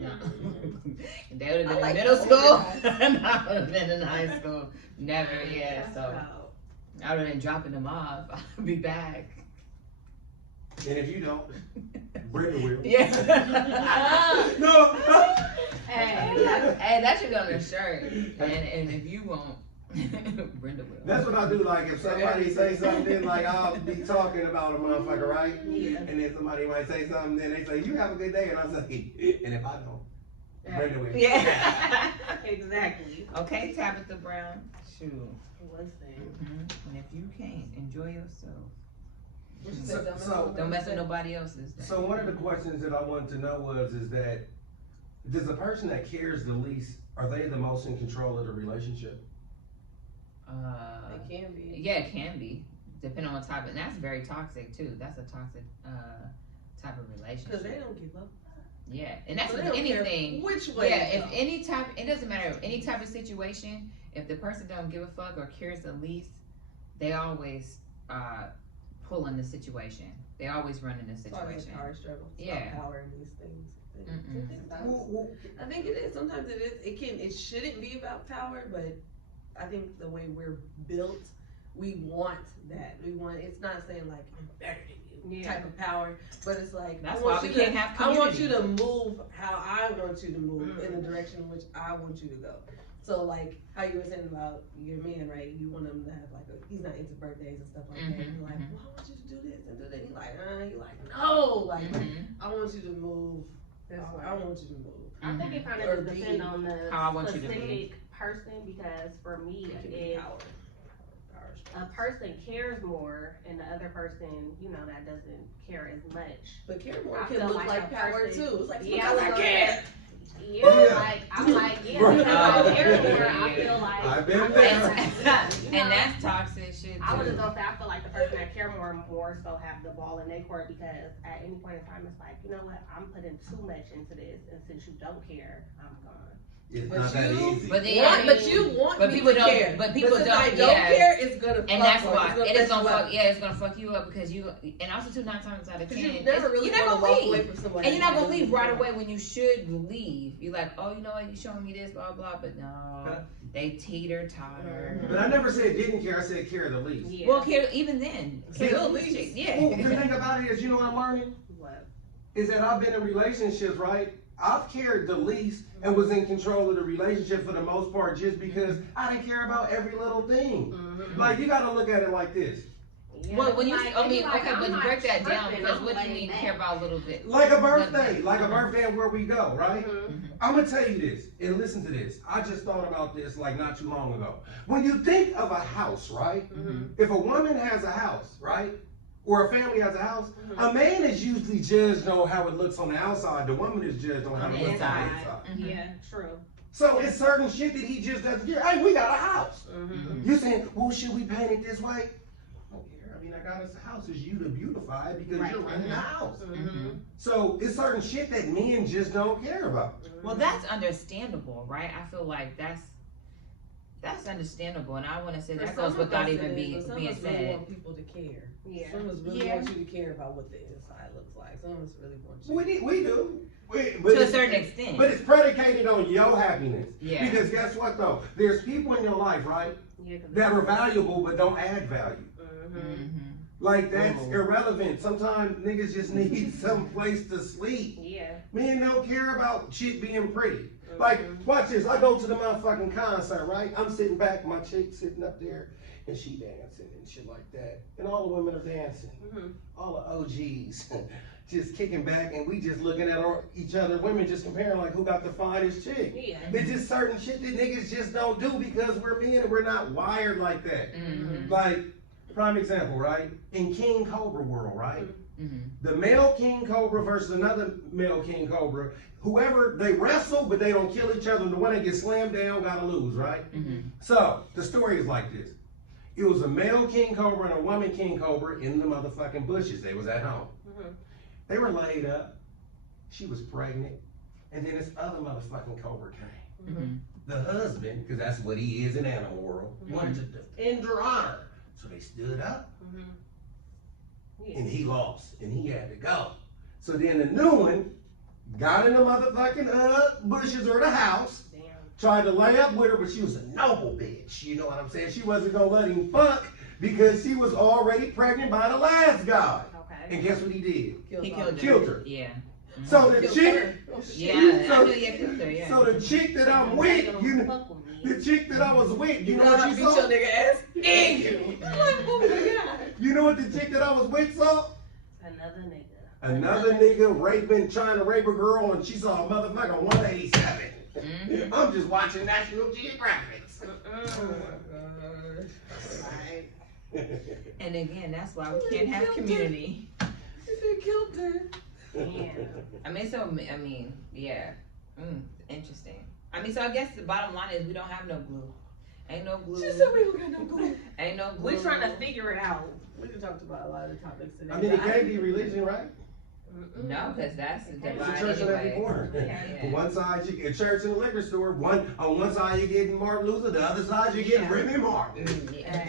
No. They would have been I in like middle the school, older and I would have been in high school. Never, yeah. So Oh. I would have been dropping them off. I'll be back. And if you don't, Brenda will. Yeah. No. Hey, that should go on a shirt. And if you won't, Brenda will. That's what I do. Like if somebody say something, like I'll be talking about a motherfucker, right? Yeah. And then somebody might say something, then they say, "You have a good day," and I say, "And if I don't, Brenda will." Yeah. Exactly. Okay, Tabitha Brown. Shoot. Listen. And if you can't, enjoy yourself. So Don't mess with nobody else's day. So one of the questions that I wanted to know is that does the person that cares the least, are they the most in control of the relationship? It can be. Yeah, it can be, depending on the type, and that's very toxic too. That's a toxic type of relationship. Because they don't give up. Yeah, and that's So with they don't care anything. which way. Yeah, you if go. any type, it doesn't matter. Any type of situation, if the person don't give a fuck or cares the least, they always pull in the situation. They always run in the It's always situation. a power struggle. It's Yeah. about power in these things. Mm-mm. I think it is. Sometimes it is. It shouldn't be about power, but I think the way we're built, we want that. It's not saying like I'm better than you type of power, but it's like That's I want why we you can't to, have I want you community. to move how I want you to move in the direction in which I want you to go. So like how you were saying about your man, right? You want him to have like he's not into birthdays and stuff like that. You're like, well, I want you to do this and do that. He's like, you're like, no, like I want you to move. I want you to move. I think it kind Or of just depends on the how I want you to be. specific person, because for me, It can be if power. a person cares more and the other person, that doesn't care as much. But care more I can feel look like like a power person- too. It's like Yeah, because I like care. Yeah, Yeah. I'm like, yeah, Right. because I care Oh, more, yeah. I feel like. I've been I feel there. like- And that's toxic shit I was too. just gonna say, I feel like the person that care more so have the ball in their court, because at any point in time, it's like, you know what, I'm putting too much into this, and since you don't care, I'm gone. It's But not that you- easy. But then, But you want But me people to don't- care. but people since I don't, don't yeah. care, it's gonna fuck and that's up. why It's gonna it is fuck gonna you up. fuck. Yeah, it's gonna fuck you up because you. And also, 2 9 times out of 10, You never really you're not want to gonna walk leave. away from somebody. And you're not gonna that leave doesn't right care. away when you should leave. You're like, oh, you know what? You showing me this, blah blah. But no, they teeter totter. But I never said didn't care. I said care the least. Yeah. Well, care even then. Still least. Yeah. Well, the thing about it is, you know what I'm learning? What? Is that I've been in relationships, right? I've cared the least and was in control of the relationship for the most part just because I didn't care about every little thing. Mm-hmm. Like, you gotta look at it like this. Yeah, Well, when you, like, I mean, like, okay, I'm but not break that down tripping, because I'm what do you laying mean back. care about a little bit? Like a birthday and where we go, right? Mhm. I'm gonna tell you this, and listen to this. I just thought about this like not too long ago. When you think of a house, right? Mhm. If a woman has a house, right? Or a family has a house, Mhm. a man is usually judged on how it looks on the outside. The woman is judged on how On it the looks on the inside. inside. Mhm. Yeah, true. So it's certain shit that he just doesn't care. Hey, we got a house. Mm-hmm. You saying, well, should we paint it this way? I don't care. I mean, I got us a house. It's you to beautify it because you're running the house. Mm-hmm. So it's certain shit that men just don't care about. Well, that's understandable, right? I feel like that's understandable, and I want to say that goes without even being really said. want people to care. Yeah. Some of us really want you to care about what the inside looks like. Some of us really want you. We do. To a certain extent. But it's predicated on your happiness. Yeah. Because guess what though? There's people in your life, right? Yeah, That are valuable but don't add value. Mm-hmm. Like that's irrelevant. Sometimes niggas just need some place to sleep. Yeah. Men don't care about shit being pretty. Like, watch this. I go to the motherfucking concert, right? I'm sitting back, my chick sitting up there, and she dancing and shit like that. And all the women are dancing. All the OGs just kicking back, and we just looking at each other, women just comparing like who got the finest chick. Yeah. It's just certain shit that niggas just don't do because we're men and we're not wired like that. Like, prime example, right? In King Cobra world, right? The male King Cobra versus another male King Cobra, whoever, they wrestle, but they don't kill each other. And the one that gets slammed down gotta lose, right? So, the story is like this. It was a male King Cobra and a woman King Cobra in the motherfucking bushes. They was at home. They were laid up. She was pregnant. And then this other motherfucking Cobra came. The husband, because that's what he is in animal world, wanted to defend her honor. So they stood up. And he lost, and he had to go. So then the new one got in the motherfucking bushes or the house, tried to lay up with her, but she was a noble bitch. You know what I'm saying? She wasn't gonna let him fuck because she was already pregnant by the last guy. And guess what he did? He killed her. Yeah. So the chick, I knew you killed her. Yeah. so the chick that I'm with, the chick that I was with, you know what she saw? Your nigga ass in you. I'm like, oh my god. You know what the chick that I was with saw? Another nigga. Another nigga raping, trying to rape a girl, and she saw a motherfucker 187. I'm just watching National Geographic. Oh my gosh. Right. And again, that's why we can't have community. They killed her. Yeah. Yeah. Interesting. So I guess the bottom line is we don't have no glue. Ain't no glue. She said we don't got no glue. Ain't no glue. We're trying to figure it out. We can talk about a lot of the topics today. I mean, it can't be religion, right? No, because that's the There's divide a church in every anyway. corner. Yeah. On one side, you get a church and a liquor store. On one side, you're getting Martin Luther. The other side, you're getting Remy Martin.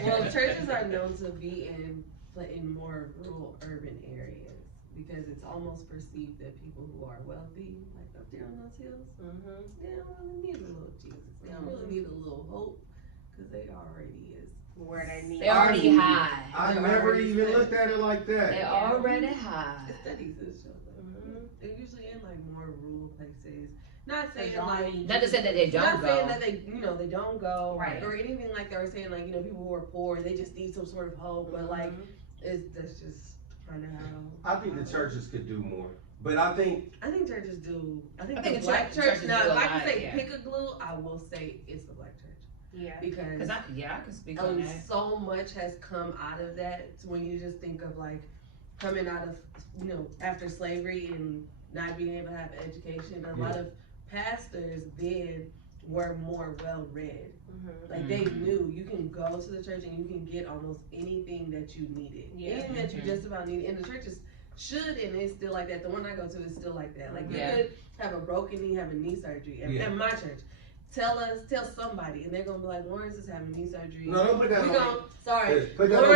Well, churches are known to be in more rural, urban areas because it's almost perceived that people who are wealthy, like up there on those hills, they don't really need a little Jesus. They don't really need a little hope because they already is Where they need. They already high. I never even looked at it like that. They already high. The studies is show that. They're usually in like more rural places. Not saying Like, like Not to say that they don't not go. saying that they don't go Right. or anything like that. Or saying like people who are poor they just need some sort of hope, but like that's just kind of how. I think the churches could do more. But I think churches do. I think the the black church. churches Now, do a if I can lot, say yeah. pick a glue, I will say it's the black church Yeah. because I can speak on that. so much has come out of that. When you just think of like coming out of after slavery and not being able to have education, a lot of pastors then were more well read. Like they knew you can go to the church and you can get almost anything that you needed. Anything that you just about needed. And the churches should, and it's still like that. The one I go to is still like that. Like you could have a broken knee, have a knee surgery at my church. Tell somebody, and they're gonna be like, Laurence is having knee surgery. no, don't put that We on. gonna, sorry, Put that on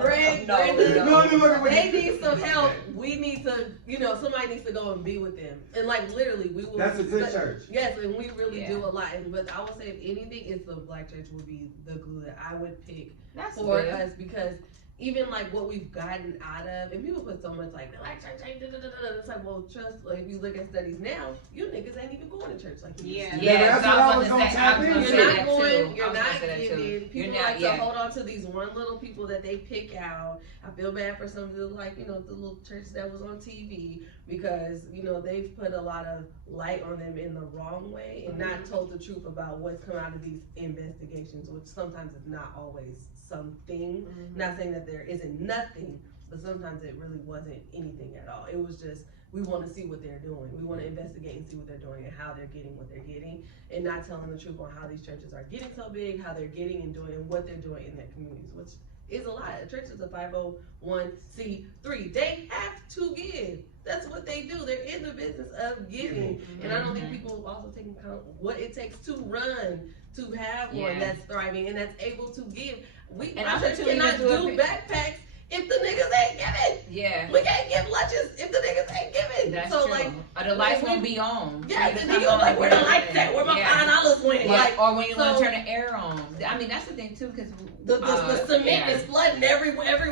Greg, No, they need some help. We need to, somebody needs to go and be with them. And like literally, we will. That's a good church. Yes, and we really do a lot. But I would say, if anything, it's the black church would be the glue that I would pick for us because. Even like what we've gotten out of, and people put so much like the black church ain't it's like, well, trust. Like if you look at studies now, you niggas ain't even going to church like you used to. That's what I was gonna tap into. You're not going. You're not giving. People You're not, like to hold on to these one little people that they pick out. I feel bad for some of the the little church that was on TV because they've put a lot of light on them in the wrong way and not told the truth about what's come out of these investigations, which sometimes is not always something. Not saying that there isn't nothing, but sometimes it really wasn't anything at all. It was just, we want to see what they're doing. We want to investigate and see what they're doing and how they're getting what they're getting, and not telling the truth on how these churches are getting so big, how they're getting and doing, and what they're doing in their communities, which is a lot. A church is a 501c3. They have to give. That's what they do. They're in the business of giving. And I don't think people also take into account what it takes to run, to have one that's thriving and that's able to give. We cannot do backpacks if the niggas ain't giving. Yeah. We can't give lunches if the niggas ain't giving. That's so true. Like, or the lights won't be on. Yeah, and then you like, where the lights at? Where my $5 went? Yeah. Like, or when you want to turn the air on. I mean, that's the thing too, because the cement is flooding every winter.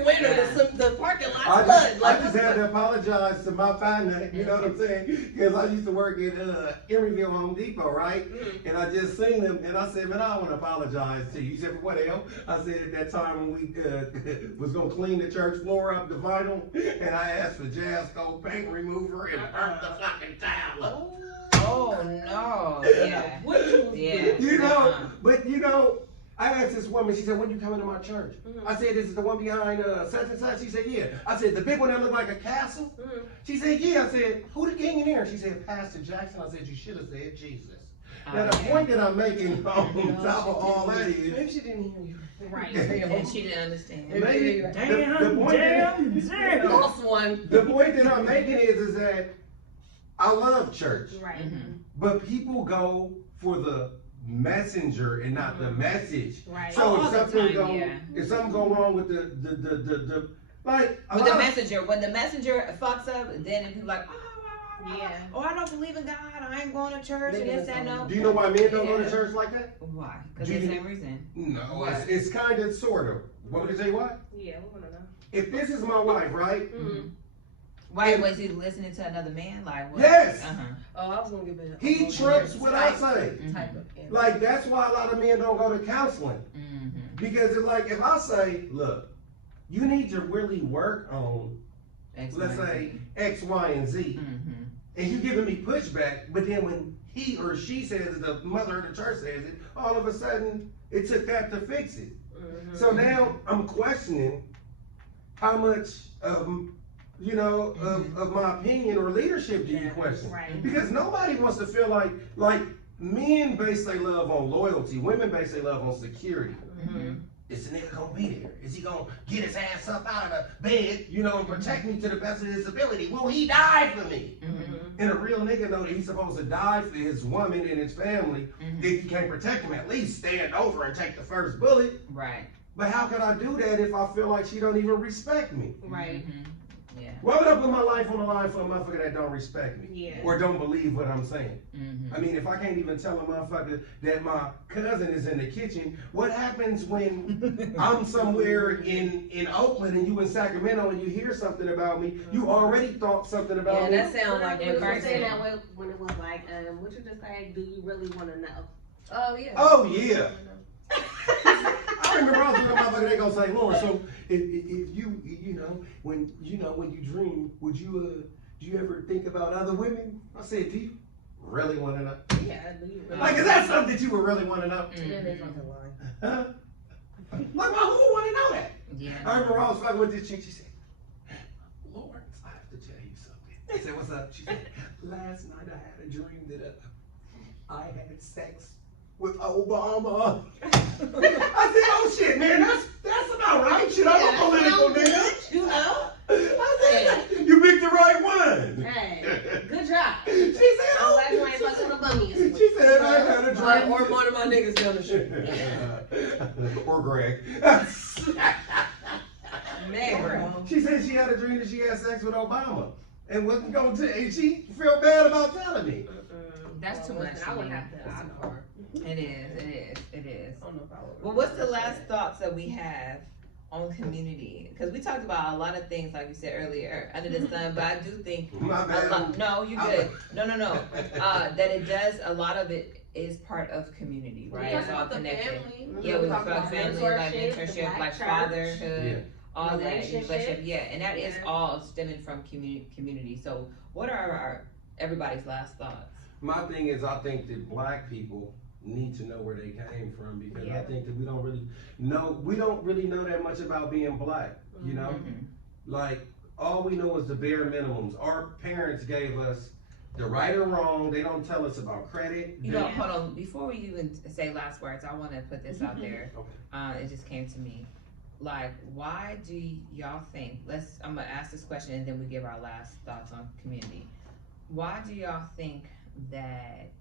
The parking lot's flooded. I just had to apologize to my finance. You know what I'm saying? Because I used to work at Emeryville Home Depot, right? And I just seen them, and I said, man, I want to apologize to you. He said, for what hell? I said at that time when we was gonna clean the church floor up, the vinyl, and I asked for Jasco paint remover and burnt the fucking tile. Oh no! Yeah. You know, but you know. I asked this woman, she said, when you coming to my church? I said, this is the one behind such and such? She said, yeah. I said, the big one that looked like a castle? She said, yeah. I said, who the king in there? She said, Pastor Jackson. I said, you should have said Jesus. Now the point that I'm making on top of all that is, maybe she didn't hear you. Right. And she didn't understand. Maybe the point that I'm making is that I love church. Right. But people go for the messenger and not the message. Right. So if something go wrong with the like with the messenger, when the messenger fucks up, then people like, oh, I don't believe in God. I ain't going to church and this and no. Do you know why men don't go to church like that? Why? Because the same reason. No, it's kind of sort of. What would you say? What? Yeah, we wanna know. If this is my wife, right? Why was he listening to another man? Like what? Yes. Oh, I was gonna give it. He trips what I say. Type of Like that's why a lot of men don't go to counseling. Because it's like if I say, look, you need to really work on, let's say X, Y, and Z, and you giving me pushback, but then when he or she says it, the mother of the church says it, all of a sudden it took that to fix it. So now I'm questioning how much of my opinion or leadership do you question? Right. Because nobody wants to feel like men base their love on loyalty, women base their love on security. Is the nigga gonna be there? Is he gonna get his ass up out of the bed, and protect me to the best of his ability? Will he die for me? And a real nigga know that he's supposed to die for his woman and his family. If you can't protect him, at least stand over and take the first bullet. Right. But how can I do that if I feel like she don't even respect me? Right. Yeah. Why would I put my life on the line for a motherfucker that don't respect me? Yeah. Or don't believe what I'm saying? I mean, if I can't even tell a motherfucker that my cousin is in the kitchen, what happens when I'm somewhere in Oakland and you in Sacramento and you hear something about me? You already thought something about me. that sounds like when you saying that way when it was like, what you just say, do you really want to know? Oh yeah. Oh yeah. I remember I was with a motherfucker, they gonna say, Laurence, so if when you dream, would you do you ever think about other women? I said, do you really want to know? Yeah, do you really? Like, is that something that you would really want to know? Yeah, they fucking lie. Huh? Like, why who would want to know that? Yeah. I remember I was fucking with this chick, she said, Laurence, I have to tell you something. I said, what's up? She said, last night I had a dream that I had sex with Obama. I said, oh shit, man, that's about right. Shit, I'm a political nigga. You know? I said, you picked the right one. Hey, good job. She said, I'm glad you ain't fucking with a bummy. She said, I had a dream. Or one of my niggas down the street. Or Greg. Man. She said she had a dream that she had sex with Obama. And wasn't going to, and she felt bad about telling me. That's too much. I would have to. I know. It is. I don't know if I would. Well, what's the last thoughts that we have on community? Because we talked about a lot of things, like you said earlier, under the sun. But I do think My bad. no, you're good. No. That it does. A lot of it is part of community, right? It's all connected. Yeah, we talk about family, like mentorship, like fatherhood, all that, relationship. Yeah, and that is all stemming from community. So, what are everybody's last thoughts? My thing is, I think that black people need to know where they came from, because I think that we don't really know that much about being black, Like, all we know is the bare minimums. Our parents gave us the right or wrong. They don't tell us about credit. You know, hold on. Before we even say last words, I want to put this out there. Okay. It just came to me. Like, why do y'all think? I'm gonna ask this question and then we give our last thoughts on community. Why do y'all think that,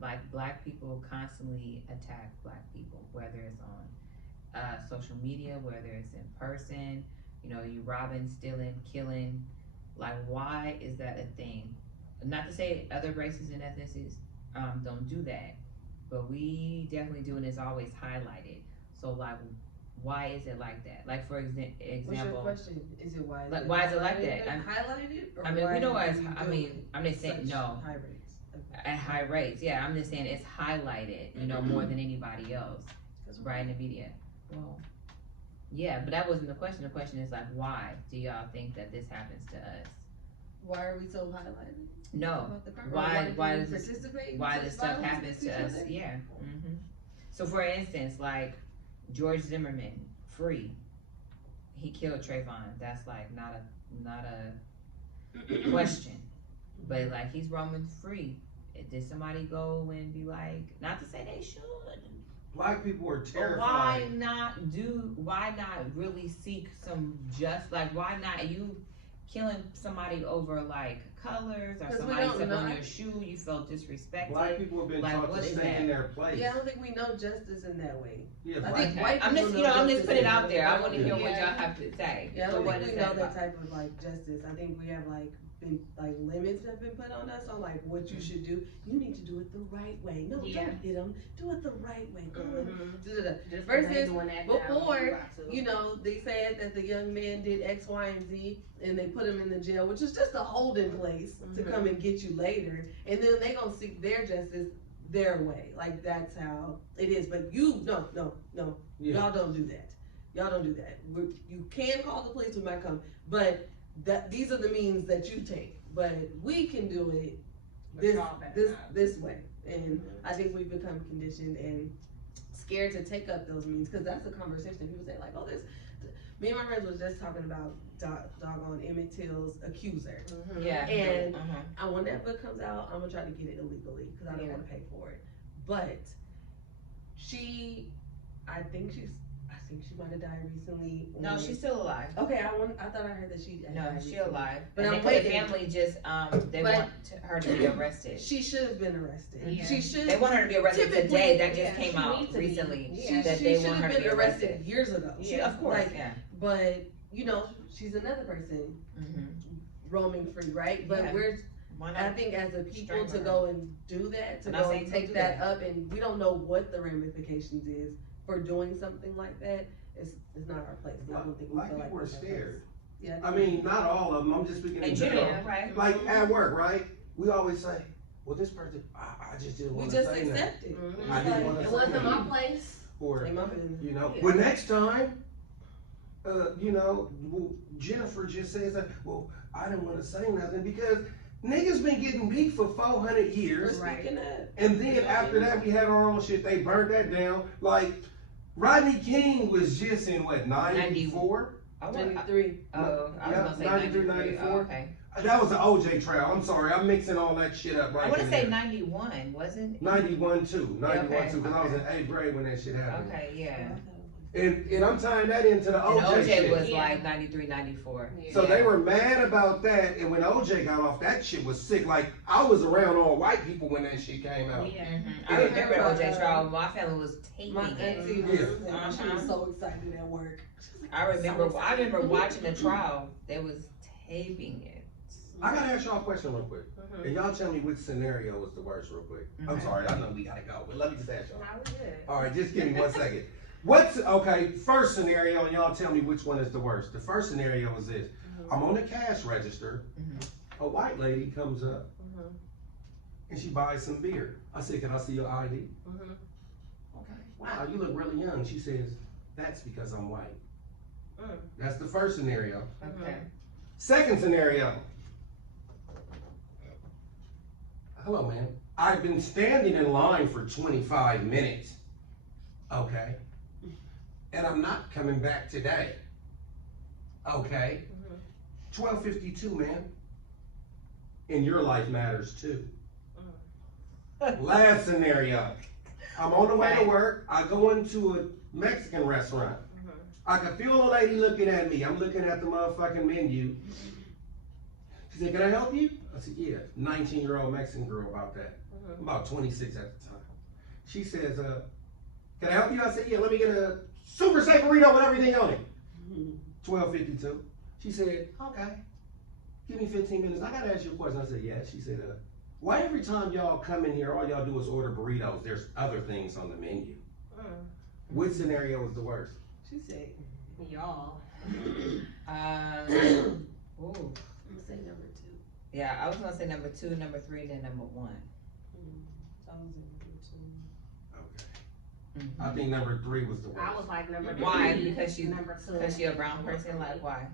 like, black people constantly attack black people, whether it's on social media, whether it's in person? You know, you robbing, stealing, killing. Like, why is that a thing? Not to say other races and ethnicities don't do that, but we definitely do, and it's always highlighted. So, like, why is it like that? Like, for example, What's your question? Is it why? Like, why is it like that? Highlighted? Or I mean, why we know do I'm just saying no. High rates. Okay. At high rates, yeah. I'm just saying it's highlighted, you know, more than anybody else, right, in the media. Well, yeah, but that wasn't the question. The question is, like, why do y'all think that this happens to us? Why are we so highlighted? No. Why does this stuff violence happens against to us? each other? Yeah. Mm-hmm. So, for instance, like George Zimmerman, free. He killed Trayvon. That's like not a question. But like, he's roaming free. Did somebody go and be like, not to say they should? Black people are But terrified. why not really seek some like, why not you killing somebody over like colors or somebody stepped on your shoe, you felt disrespected? Black people have been like, taught to stay in their place. Yeah, I don't think we know justice in that way. Yeah, I black think white I'm just, people know I'm just justice putting it in out that there. I way. want to hear what y'all have to say. Yeah, I So don't what think is we know that that type of like justice. I think we have like been like limits have been put on us on like what you should do. You need to do it the right way. No, don't hit them. Do it the right way. Go Just versus doing that before, you know, they said that the young man did X, Y, and Z, and they put him in the jail, which is just a holding place to come and get you later, and then they gonna seek their justice their way. Like that's how it is. But you, no, y'all don't do that. Y'all don't do that. You can call the police when might come, but these are the means that you take. But we can do it this way, and I think we've become conditioned and scared to take up those means because that's a conversation. People say like, "Oh, this." Me and my friends was just talking about doggone Emmett Till's accuser. Yeah. And when that book comes out, I'm gonna try to get it illegally because I don't want to pay for it. But I think she might have died recently. No, she's still alive. Okay, I thought I heard that she. No, she's still alive. But and the family just they want her to be arrested. She should have been arrested. Yeah. She should. They want her to be arrested today. That just came out be. recently. Yeah. That She they should want her have to be been arrested arrested years ago. Yeah, of course. Like, yeah. But you know, she's another person roaming free, right? But Yeah. I think as a people Strangle to her. go and do that, to I'm not go saying and don't take do that that. up, and we don't know what the ramifications is for doing something like that. It's not our place. I don't think we Black feel like people are it's our scared. place. Yeah. I mean, not all of them. I'm just speaking in In general. general, right? Like at work, right? We always say, "Well, this person, I just didn't We want to just say that." accept it. I didn't want to It say wasn't that. my place. Or Ain't my business. you know, Yeah. well, next time, you know, well, Jennifer just says that. Well, I didn't want to say nothing because niggas been getting beat for 400 years, Right. Speaking of, and then after that we had our own shit. They burned that down. Like Rodney King was just in what 94. 93. Oh, I was Yeah, gonna say 93, 94. 94. Okay. That was the OJ trial. I'm sorry, I'm mixing all that shit up right I want to in say there. 91, wasn't? 91 too, 91 Okay, too, because I was in okay. 8th grade when that shit happened. Okay, yeah. And I'm tying that into the And OJ, OJ shit. was Yeah. like 93, 94. So they were mad about that, and when OJ got off, that shit was sick. Like, I was around all white people when that shit came out. Yeah. I remember the OJ trial. My family was taping My it. auntie was, she was so excited at work. She was like, I remember watching the trial. They was taping it. I gotta ask y'all a question real quick. And y'all tell me which scenario was the worst real quick. I'm Okay. sorry, I know we gotta go, but let me just ask y'all. Now we good. All right, just give me 1 second. First scenario, and y'all tell me which one is the worst. The first scenario is this. I'm on the cash register. A white lady comes up and she buys some beer. I said, "Can I see your ID?" Okay. Wow, you look really young. She says, "That's because I'm white." That's the first scenario. Okay. Second scenario. Hello, ma'am. I've been standing in line for 25 minutes. Okay. And I'm not coming back today. Okay. 12:52, man. And your life matters too. Last scenario. I'm on the way to work. I go into a Mexican restaurant. I can feel a lady looking at me. I'm looking at the motherfucking menu. She said, "Can I help you?" I said, "Yeah." 19-year-old Mexican girl about that. I'm about 26 at the time. She says, "Can I help you?" I said, "Yeah, let me get a super steak burrito with everything on it." 12:52. She said, "Okay. Give me 15 minutes. I gotta ask you a question." I said, "Yeah." She said, "Why every time y'all come in here, all y'all do is order burritos? There's other things on the menu." Which scenario was the worst? She said, y'all. Ooh. I'm gonna say number 2. Yeah, I was gonna say number 2, number 3, then number 1. So I was in number 2. Okay. I think number 3 was the worst. I was like number 3. Why? Because number 2. Because you're a brown person. Like why?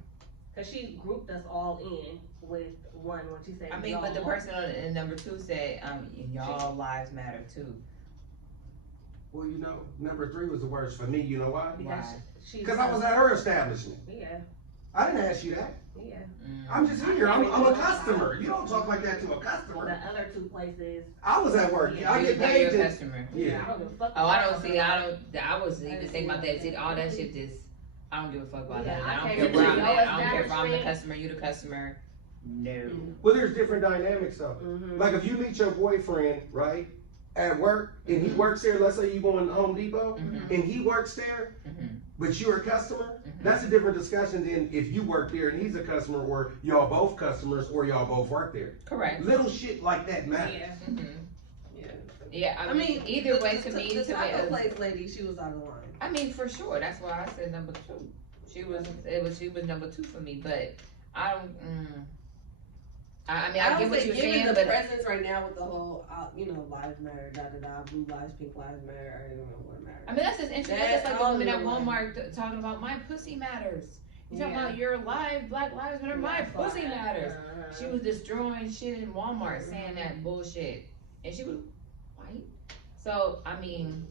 Because she grouped us all in with 1 when she said. I mean, but the person in number 2 said, "Y'all lives matter too." Well, you know, number 3 was the worst for me. You know why? Because I was at her establishment. Yeah. I didn't ask you that. Yeah. I'm just here. I'm a customer. You don't talk like that to a customer. The other 2 places. I was at work. Yeah, I get paid you're a to. customer. Yeah. I don't give a fuck. Oh, I don't see. I was even thinking about that. See, all that shit just. I don't give a fuck about Yeah, that. I I don't can't care where I'm really at. know I don't care if I'm the establishment. customer, you the customer. No. Well, there's different dynamics though. Mm-hmm. Like if you meet your boyfriend, right, at work, and he works there. Let's say you go in Home Depot, and he works there, but you're a customer. That's a different discussion than if you work there and he's a customer, or y'all both customers, or y'all both work there. Correct. Little shit like that matters. Yeah. Yeah, I mean, either way to me, the taco place lady, she was out of line. I mean, for sure. That's why I said number 2. She was number 2 for me, but I don't. I mean, I get what you're saying, the but presence right now with the whole, lives matter, blue lives, pink lives matter. I don't know what matters. I mean, that's just interesting. That's just like the woman at Walmart talking about my pussy matters. You talking about your Black lives matter, my pussy matters. She was destroying shit in Walmart, saying that bullshit, and she was white. So I mean,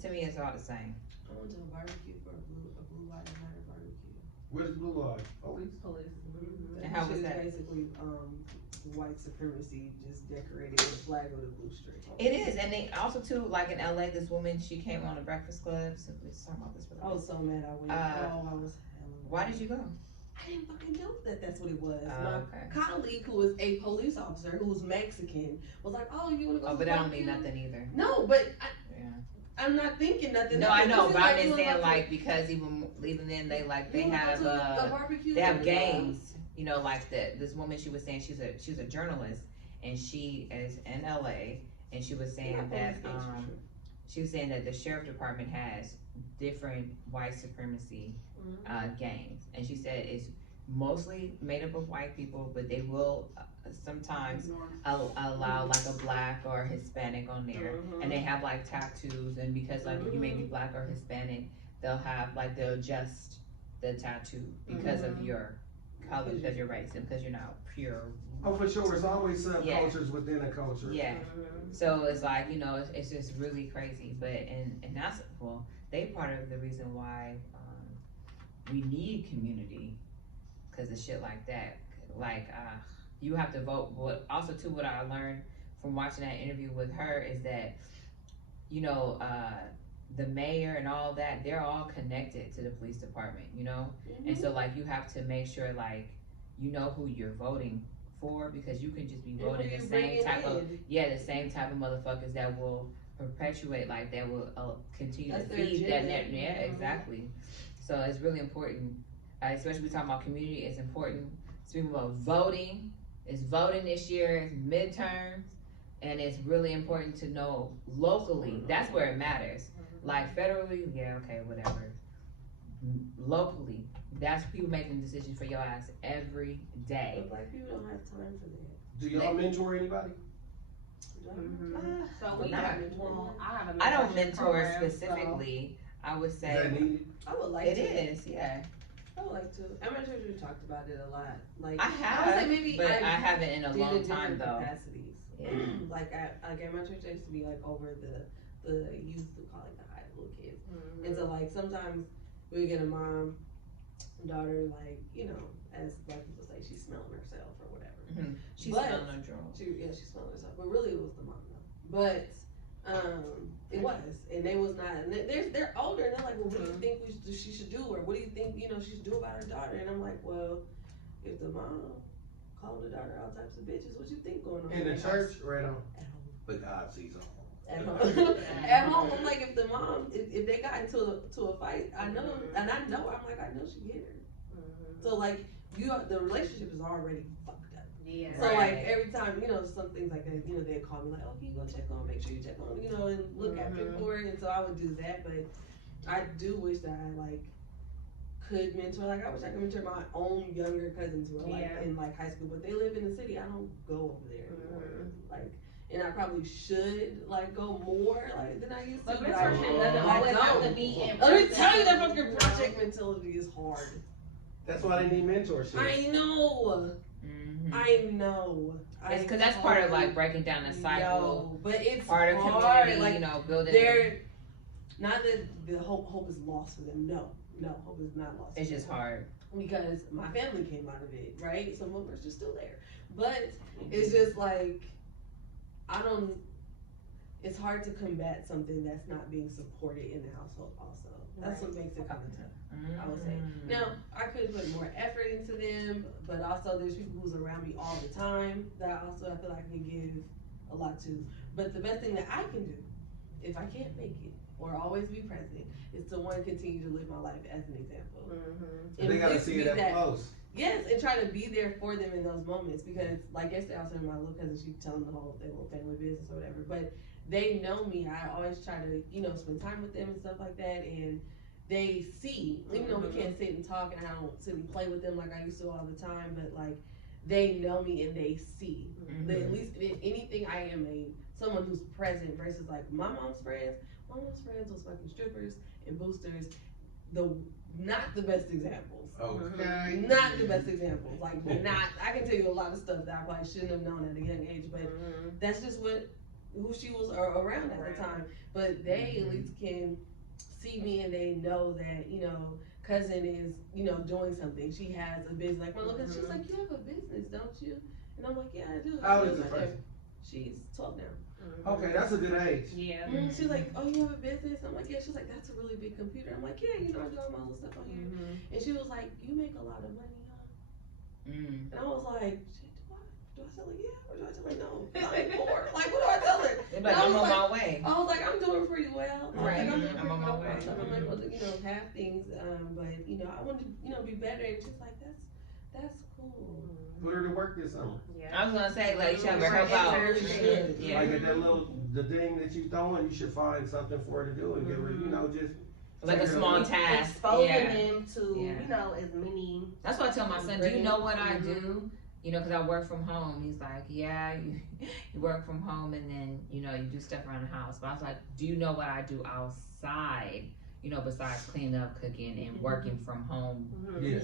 to me, it's all the same. I went to a barbecue for a blue lives matter barbecue. Where's the blue line? Police. And how was It's that? basically white supremacy just decorated with a flag with a blue string. It is, and they also too, like in LA, this woman, she came on the Breakfast Club. So we was talking about this. I was so mad I went. I was. Why did you go? I didn't fucking know that's what it was. Okay. My colleague, who was a police officer, who was Mexican, was like, "Oh, you want to go?" Oh, but that don't mean nothing either. No, but Yeah. I'm not thinking nothing. No, I know, but I'm it just was saying like because even then they like they you wanna have go to a barbecue they have or games. You know, like this woman, she was saying she's a journalist, and she is in LA, and she was saying that she was saying that the sheriff department has different white supremacy gangs, and she said it's mostly made up of white people, but they will sometimes allow like a Black or Hispanic on there, and they have like tattoos, and because like you may be Black or Hispanic, they'll adjust the tattoo because of your color, because you're race, and because you're not pure. Oh, for sure. It's always subcultures within a culture. Yeah. So it's like, it's just really crazy. But, and that's, well, they part of the reason why we need community, because of shit like that. Like, you have to vote. But also, too, what I learned from watching that interview with her is that, the mayor and all that, they're all connected to the police department, And so, like, you have to make sure, like, you know who you're voting for, because you can just be voting the same type of motherfuckers that will perpetuate, like, that will continue to feed that net. Yeah, exactly. So it's really important, especially we talking about community. It's important. Speaking about voting, it's voting this year. It's midterms, and it's really important to know locally. That's where it matters. Like federally, yeah, okay, whatever. Locally, that's people making decisions for your ass every day. But Black people don't have time for that. Do y'all mentor anybody? So we have a I don't mentor program, specifically. So I would say Is that needed? I would like it to. is, yeah. I would like to. I'm not sure if we talked about it a lot. Like I have, would say maybe but I haven't in a did long in time different though. Capacities. Yeah. Like at my church, I used to be like over the youth, we call it the high little kids. And so like sometimes we would get a mom daughter, like, you know, as black people say, she's smelling herself or whatever. Mm-hmm. She's But- smelling her draw. She's smelling herself. But really it was the mom though. But it was, and they was not. And they're older, and they're like, well, what do you think she should do, or what do you think she should do about her daughter? And I'm like, well, if the mom calling the daughter all types of bitches, what you think going on In the church, right on. At home. But God sees all. At home. At home, I'm like, if the mom, if they got into a fight, I know, and I know she hit her. So like, the relationship is already fucked up. Yeah. So like every time, some things like that, they call me like, oh, can you go check on, make sure you check on, and look after for it. And so I would do that, but I do wish that I like could mentor. Like I wish I could mentor my own younger cousins who are like in like high school, but they live in the city. I don't go over there anymore. Like, and I probably should like go more like than I used to. But But I mentorship doesn't always have to be in Let me person. tell you, that fucking project mentality is hard. That's why they need mentorship. I know. Mm-hmm. I know. It's because that's part of like breaking down the cycle. No, but it's Part of hard. community, Like building. they're not that the hope is lost for them. No, hope is not lost. It's for just them. hard. Because my family came out of it, right? Some of us are still there, but it's just like it's hard to combat something that's not being supported in the household. Also, that's what makes it kind of tough. I would say. Now, I could put more effort into them, but also there's people who's around me all the time that I feel like I can give a lot to. But the best thing that I can do, if I can't make it or always be present, is to continue to live my life as an example. And they gotta see it up close. Yes, and try to be there for them in those moments because, like yesterday, I was telling my little cousin, she telling their whole family business or whatever, but they know me. I always try to, spend time with them and stuff like that, and they see, even though we can't sit and talk and I don't sit and play with them like I used to all the time, but like they know me and they see that at least if anything I am someone who's present versus like my mom's friends was fucking strippers and boosters, not the best examples. Okay. Not the best examples. Like I can tell you a lot of stuff that I probably shouldn't have known at a young age, but that's just who she was around at the time. But they at least can see me and they know that, cousin is, doing something. She has a business. Like my little cousin, she's like, you have a business, don't you? And I'm like, yeah, I do. How old is the person? She's 12 now. Okay, that's a good age. Yeah. She's like, oh, you have a business? I'm like, yeah. She's like, that's a really big computer. I'm like, yeah, I do all my little stuff on here. And she was like, you make a lot of money, huh? And I was like, shit, do I tell her yeah? Or do I tell her no? I ain't poor. Like, what do I tell her? They're like, I'm on my way. I was like, I'm doing pretty well. Right. I'm doing I'm on my way. I'm able to, have things. But, I want to, be better. And she's like, that's cool. Put her to work this summer. I was gonna say, like, you should have her help out. Yeah. Like at the thing that you throwing, you should find something for her to do and give her, just Like a small task. Exposing Yeah. them to, as many. That's why I tell my son, do you know what I do? Because I work from home. He's like, yeah, you work from home and then, you do stuff around the house. But I was like, do you know what I do outside? Besides cleaning up, cooking, and working from home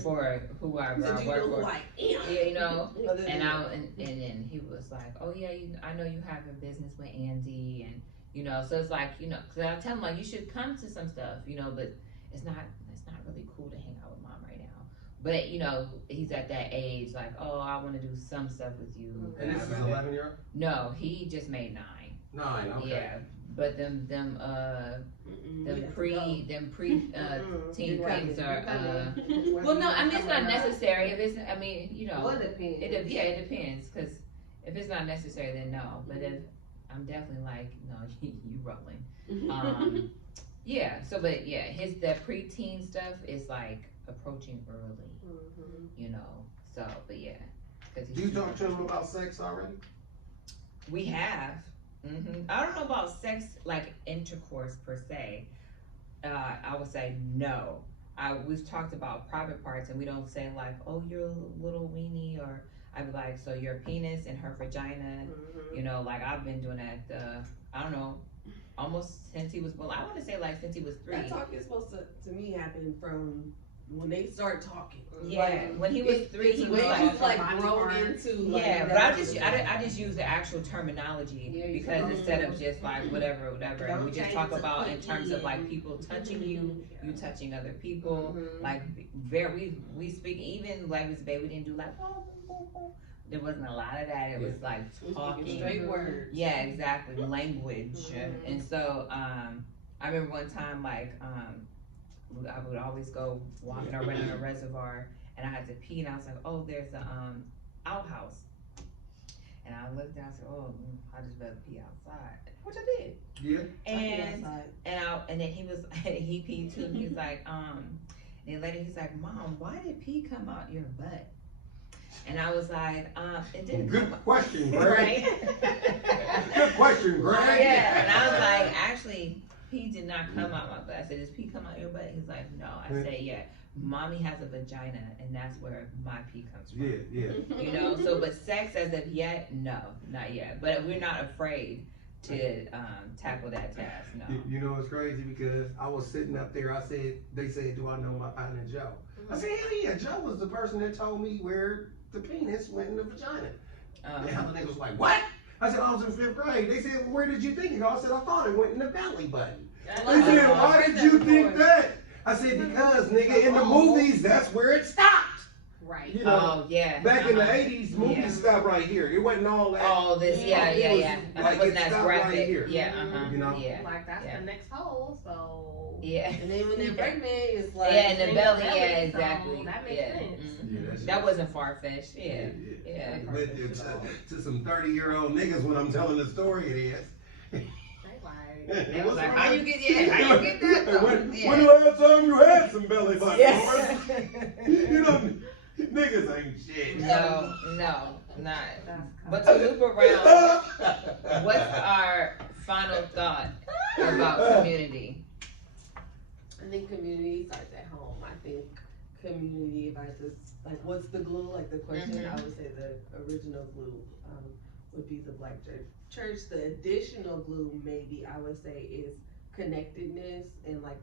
for whoever I work for. And then he was like, oh yeah, I know you have a business with Andy, and so it's like, because I tell him like you should come to some stuff, but it's not really cool to hang out with mom right now. But he's at that age, like, oh, I want to do some stuff with you. And this is 11-year-old? No, he just made 9. 9, okay. Yeah. But them pre teen things are well, no, I mean it's not necessary. If it's, I mean, Well, it depends. It depends, because if it's not necessary, then no. But if I'm definitely like, no, you rolling. Yeah. So, but yeah, that preteen stuff is like approaching early. So, but yeah. Do you talk to him about sex already? We have. I don't know about sex, like intercourse per se. I would say no. We've talked about private parts, and we don't say like, oh, you're a little weenie, or I'd be like, so your penis and her vagina. Like I've been doing that. I don't know, almost since he was. Well, I want to say like since he was 3. That talk is supposed to me happen from when they start talking. Yeah, when he was 3, he was like grown into. Yeah, but I just use the actual terminology because instead of just like whatever, and we just talk about in terms of like people touching you, you touching other people. Like we speak even like this baby, we didn't do like there wasn't a lot of that. It was like talking straight words. Yeah, exactly, language. And so I remember one time like I would always go walking or running a reservoir, and I had to pee, and I was like, oh, there's the outhouse. And I looked down and said, oh, I just better pee outside, which I did. Yeah. And then he was, he peed too, and he's like, then later he's like, Mom, why did pee come out your butt? And I was like, it didn't Good question, Greg. Right? Good question, Greg. Yeah, and I was like, actually, pee did not come out my butt. I said, does pee come out your butt? He's like, no. I said, yeah. Mommy has a vagina, and that's where my pee comes from. Yeah. You know, so, but sex as of yet, no, not yet. But we're not afraid to tackle that task, no. You know what's crazy? Because I was sitting up there, they said, do I know my partner Joe? I said, hell yeah, Joe was the person that told me where the penis went in the vagina. And the other nigga was like, what? I said, I was in 5th grade. They said, well, where did you think it? I said, I thought it went in the belly button. They said, why did you think that? I said, because, nigga, in the movies, that's where it stopped. Right. You know, back in the 80s, movies stopped right here. It wasn't all that. All this, yeah. Like, it wasn't it as stopped graphic. right here. Yeah, You know? Like, that's the next hole, so. Yeah. And then when they're pregnant, it's like. Yeah, in the belly, so exactly. that makes sense. That wasn't far-fetched, yeah. But to some 30-year-old niggas, when I'm telling the story, it is. It was like, how you get that? When the last time you had some belly button? You know, niggas ain't shit. No, not. But to loop around, what's our final thought about community? I think community starts at home. I think community, if I just, like, what's the glue? Like the question, I would say the original glue would be the Black church. The additional glue, maybe I would say, is connectedness and like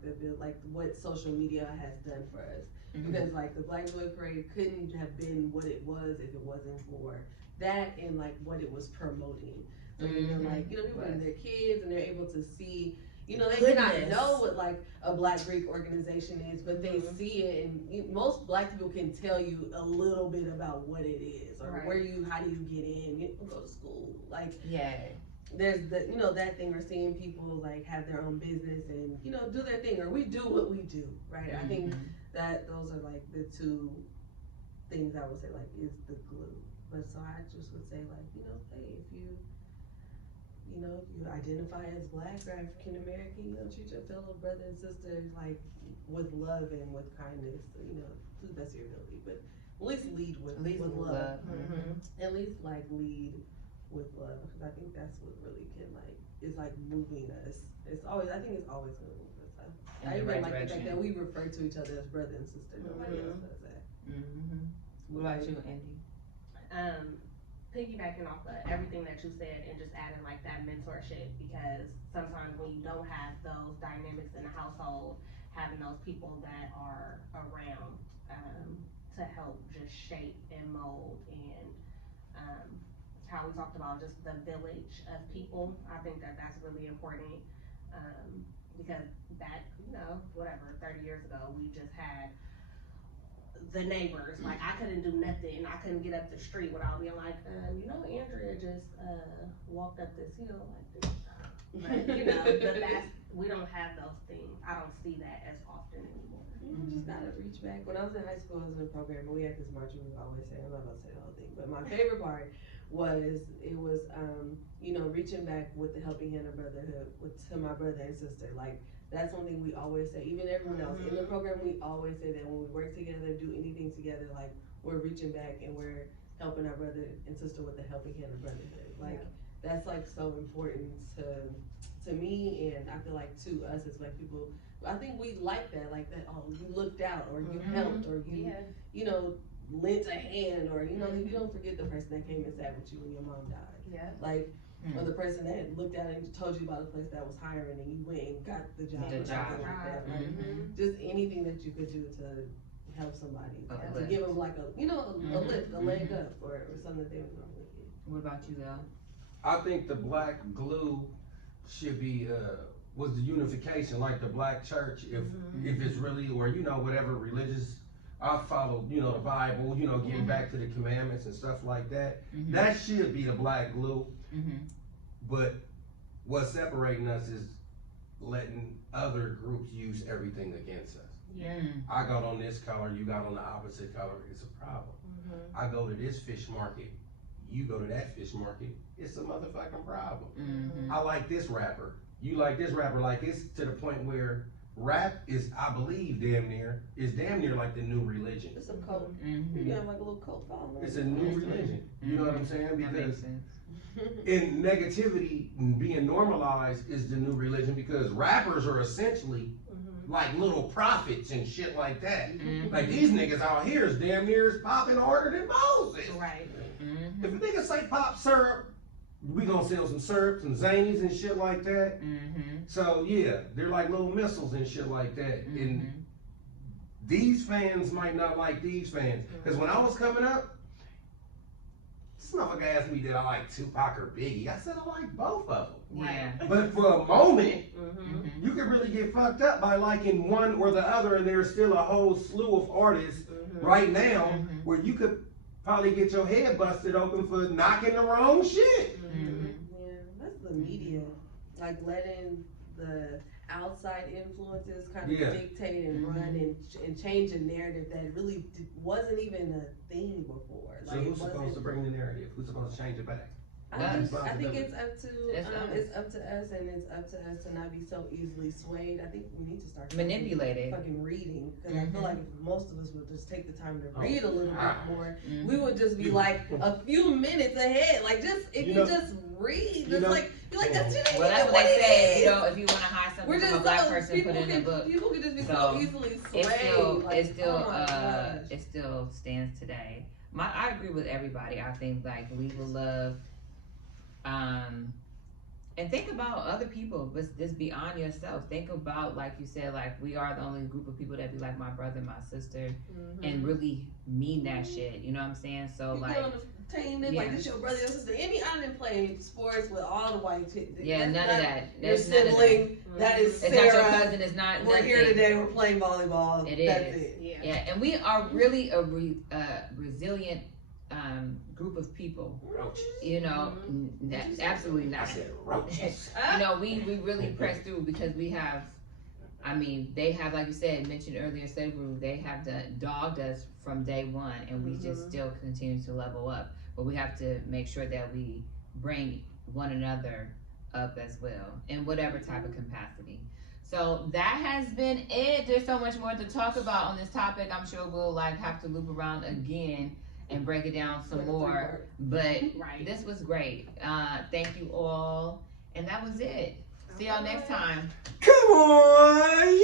what social media has done for us. Because like the Black Joy Parade couldn't have been what it was if it wasn't for that and like what it was promoting. So like, people and their kids, and they're able to see, they may not know what like a Black Greek organization is, but they see it, and most Black people can tell you a little bit about what it is, or how do you get in, go to school, like there's the that thing, or seeing people like have their own business and do their thing, or we do what we do, right? I think that those are like the two things I would say like is the glue. But so I just would say like, hey, if you identify as Black or African American, treat your fellow brother and sister like with love and with kindness, to the best of your ability. But at least lead with love. At least like lead with love, because I think that's what really can is moving us. I think it's always gonna move us. I even like the fact that we refer to each other as brother and sister. Nobody else does that. What about you, Andy? Piggybacking off of everything that you said and just adding like that mentorship, because sometimes when you don't have those dynamics in the household, having those people that are around to help just shape and mold, and how we talked about just the village of people, I think that that's really important, because back 30 years ago, we just had the neighbors. Like, I couldn't do nothing. I couldn't get up the street without being like, Andrea just walked up this hill like this. But we don't have those things. I don't see that as often anymore. You just gotta reach back. When I was in high school, I was in a program, and we had this mantra we always say. I'm not about to say the whole thing, but my favorite part was reaching back with the helping hand of brotherhood to my brother and sister. Like, that's one thing we always say. Even everyone else in the program, we always say that when we work together, do anything together, like, we're reaching back and we're helping our brother and sister with the helping hand of brotherhood. Like, that's like so important to me, and I feel like to us as Black people. I think we like that, oh, you looked out, or you helped, or you lent a hand, or you don't forget the person that came and sat with you when your mom died. Like, or the person that looked out and told you about a place that was hiring and you went and got the job. Or something like that. Like, just anything that you could do to help somebody, to lift. give them like a lift, a leg up, or something that they would normally get. What about you, Lil? I think the black glue should be was the unification, like the black church, if it's really, or whatever religious. I follow, the Bible, getting back to the commandments and stuff like that. That should be the black glue. But what's separating us is letting other groups use everything against us. Yeah. I got on this color, you got on the opposite color, it's a problem. I go to this fish market, you go to that fish market, it's a motherfucking problem. I like this rapper, you like this rapper, like it's to the point where rap is, I believe, damn near like the new religion. It's a cult. You have like a little cult following. It's a new religion. You know what I'm saying? That Because makes sense. in negativity being normalized is the new religion, because rappers are essentially like little prophets and shit like that. Like these niggas out here is damn near as popping harder than Moses. Right. If a nigga say pop syrup, we gonna sell some syrup, some zanies and shit like that. So yeah, they're like little missiles and shit like that. And these fans might not like these fans. Because when I was coming up, this motherfucker asked me did I like Tupac or Biggie. I said I like both of them. Yeah. But for a moment, you could really get fucked up by liking one or the other, and there's still a whole slew of artists right now where you could probably get your head busted open for knocking the wrong shit. Yeah, that's the media, like letting the outside influences kind of dictate and run and change a narrative that really wasn't even a thing before. So who's supposed to bring the narrative? Who's supposed to change it back? I think it's up to us, and it's up to us to not be so easily swayed. I think we need to start manipulated. Fucking reading, because I feel like if most of us would just take the time to read a little bit more, we would just be like a few minutes ahead. Like just if you just read, just like you're like that's just well, that's what they say. If you want to hide something from a black person, put it in a book. People can just be so easily swayed. It still stands today. I agree with everybody. I think like we will love. And think about other people, but just beyond yourself. Think about, like you said, like we are the only group of people that be like my brother, my sister, and really mean that shit. You know what I'm saying? So you like, on the team, like this your brother, your sister. I didn't play sports with all the white chicks. Yeah, none of that. Your sibling, that is Sarah. It's not your cousin. It's not. We're here today. We're playing volleyball. It is. That's it. Yeah, and we are really a resilient group of people. Absolutely not. I said roaches. We really press through because we have, they have, like you said, mentioned earlier, they have dogged us from day one, and we just still continue to level up. But we have to make sure that we bring one another up as well, in whatever type of capacity. So that has been it. There's so much more to talk about on this topic. I'm sure we'll have to loop around again and break it down some more, but this was great. Thank you all, and that was it. See y'all next time. Come on!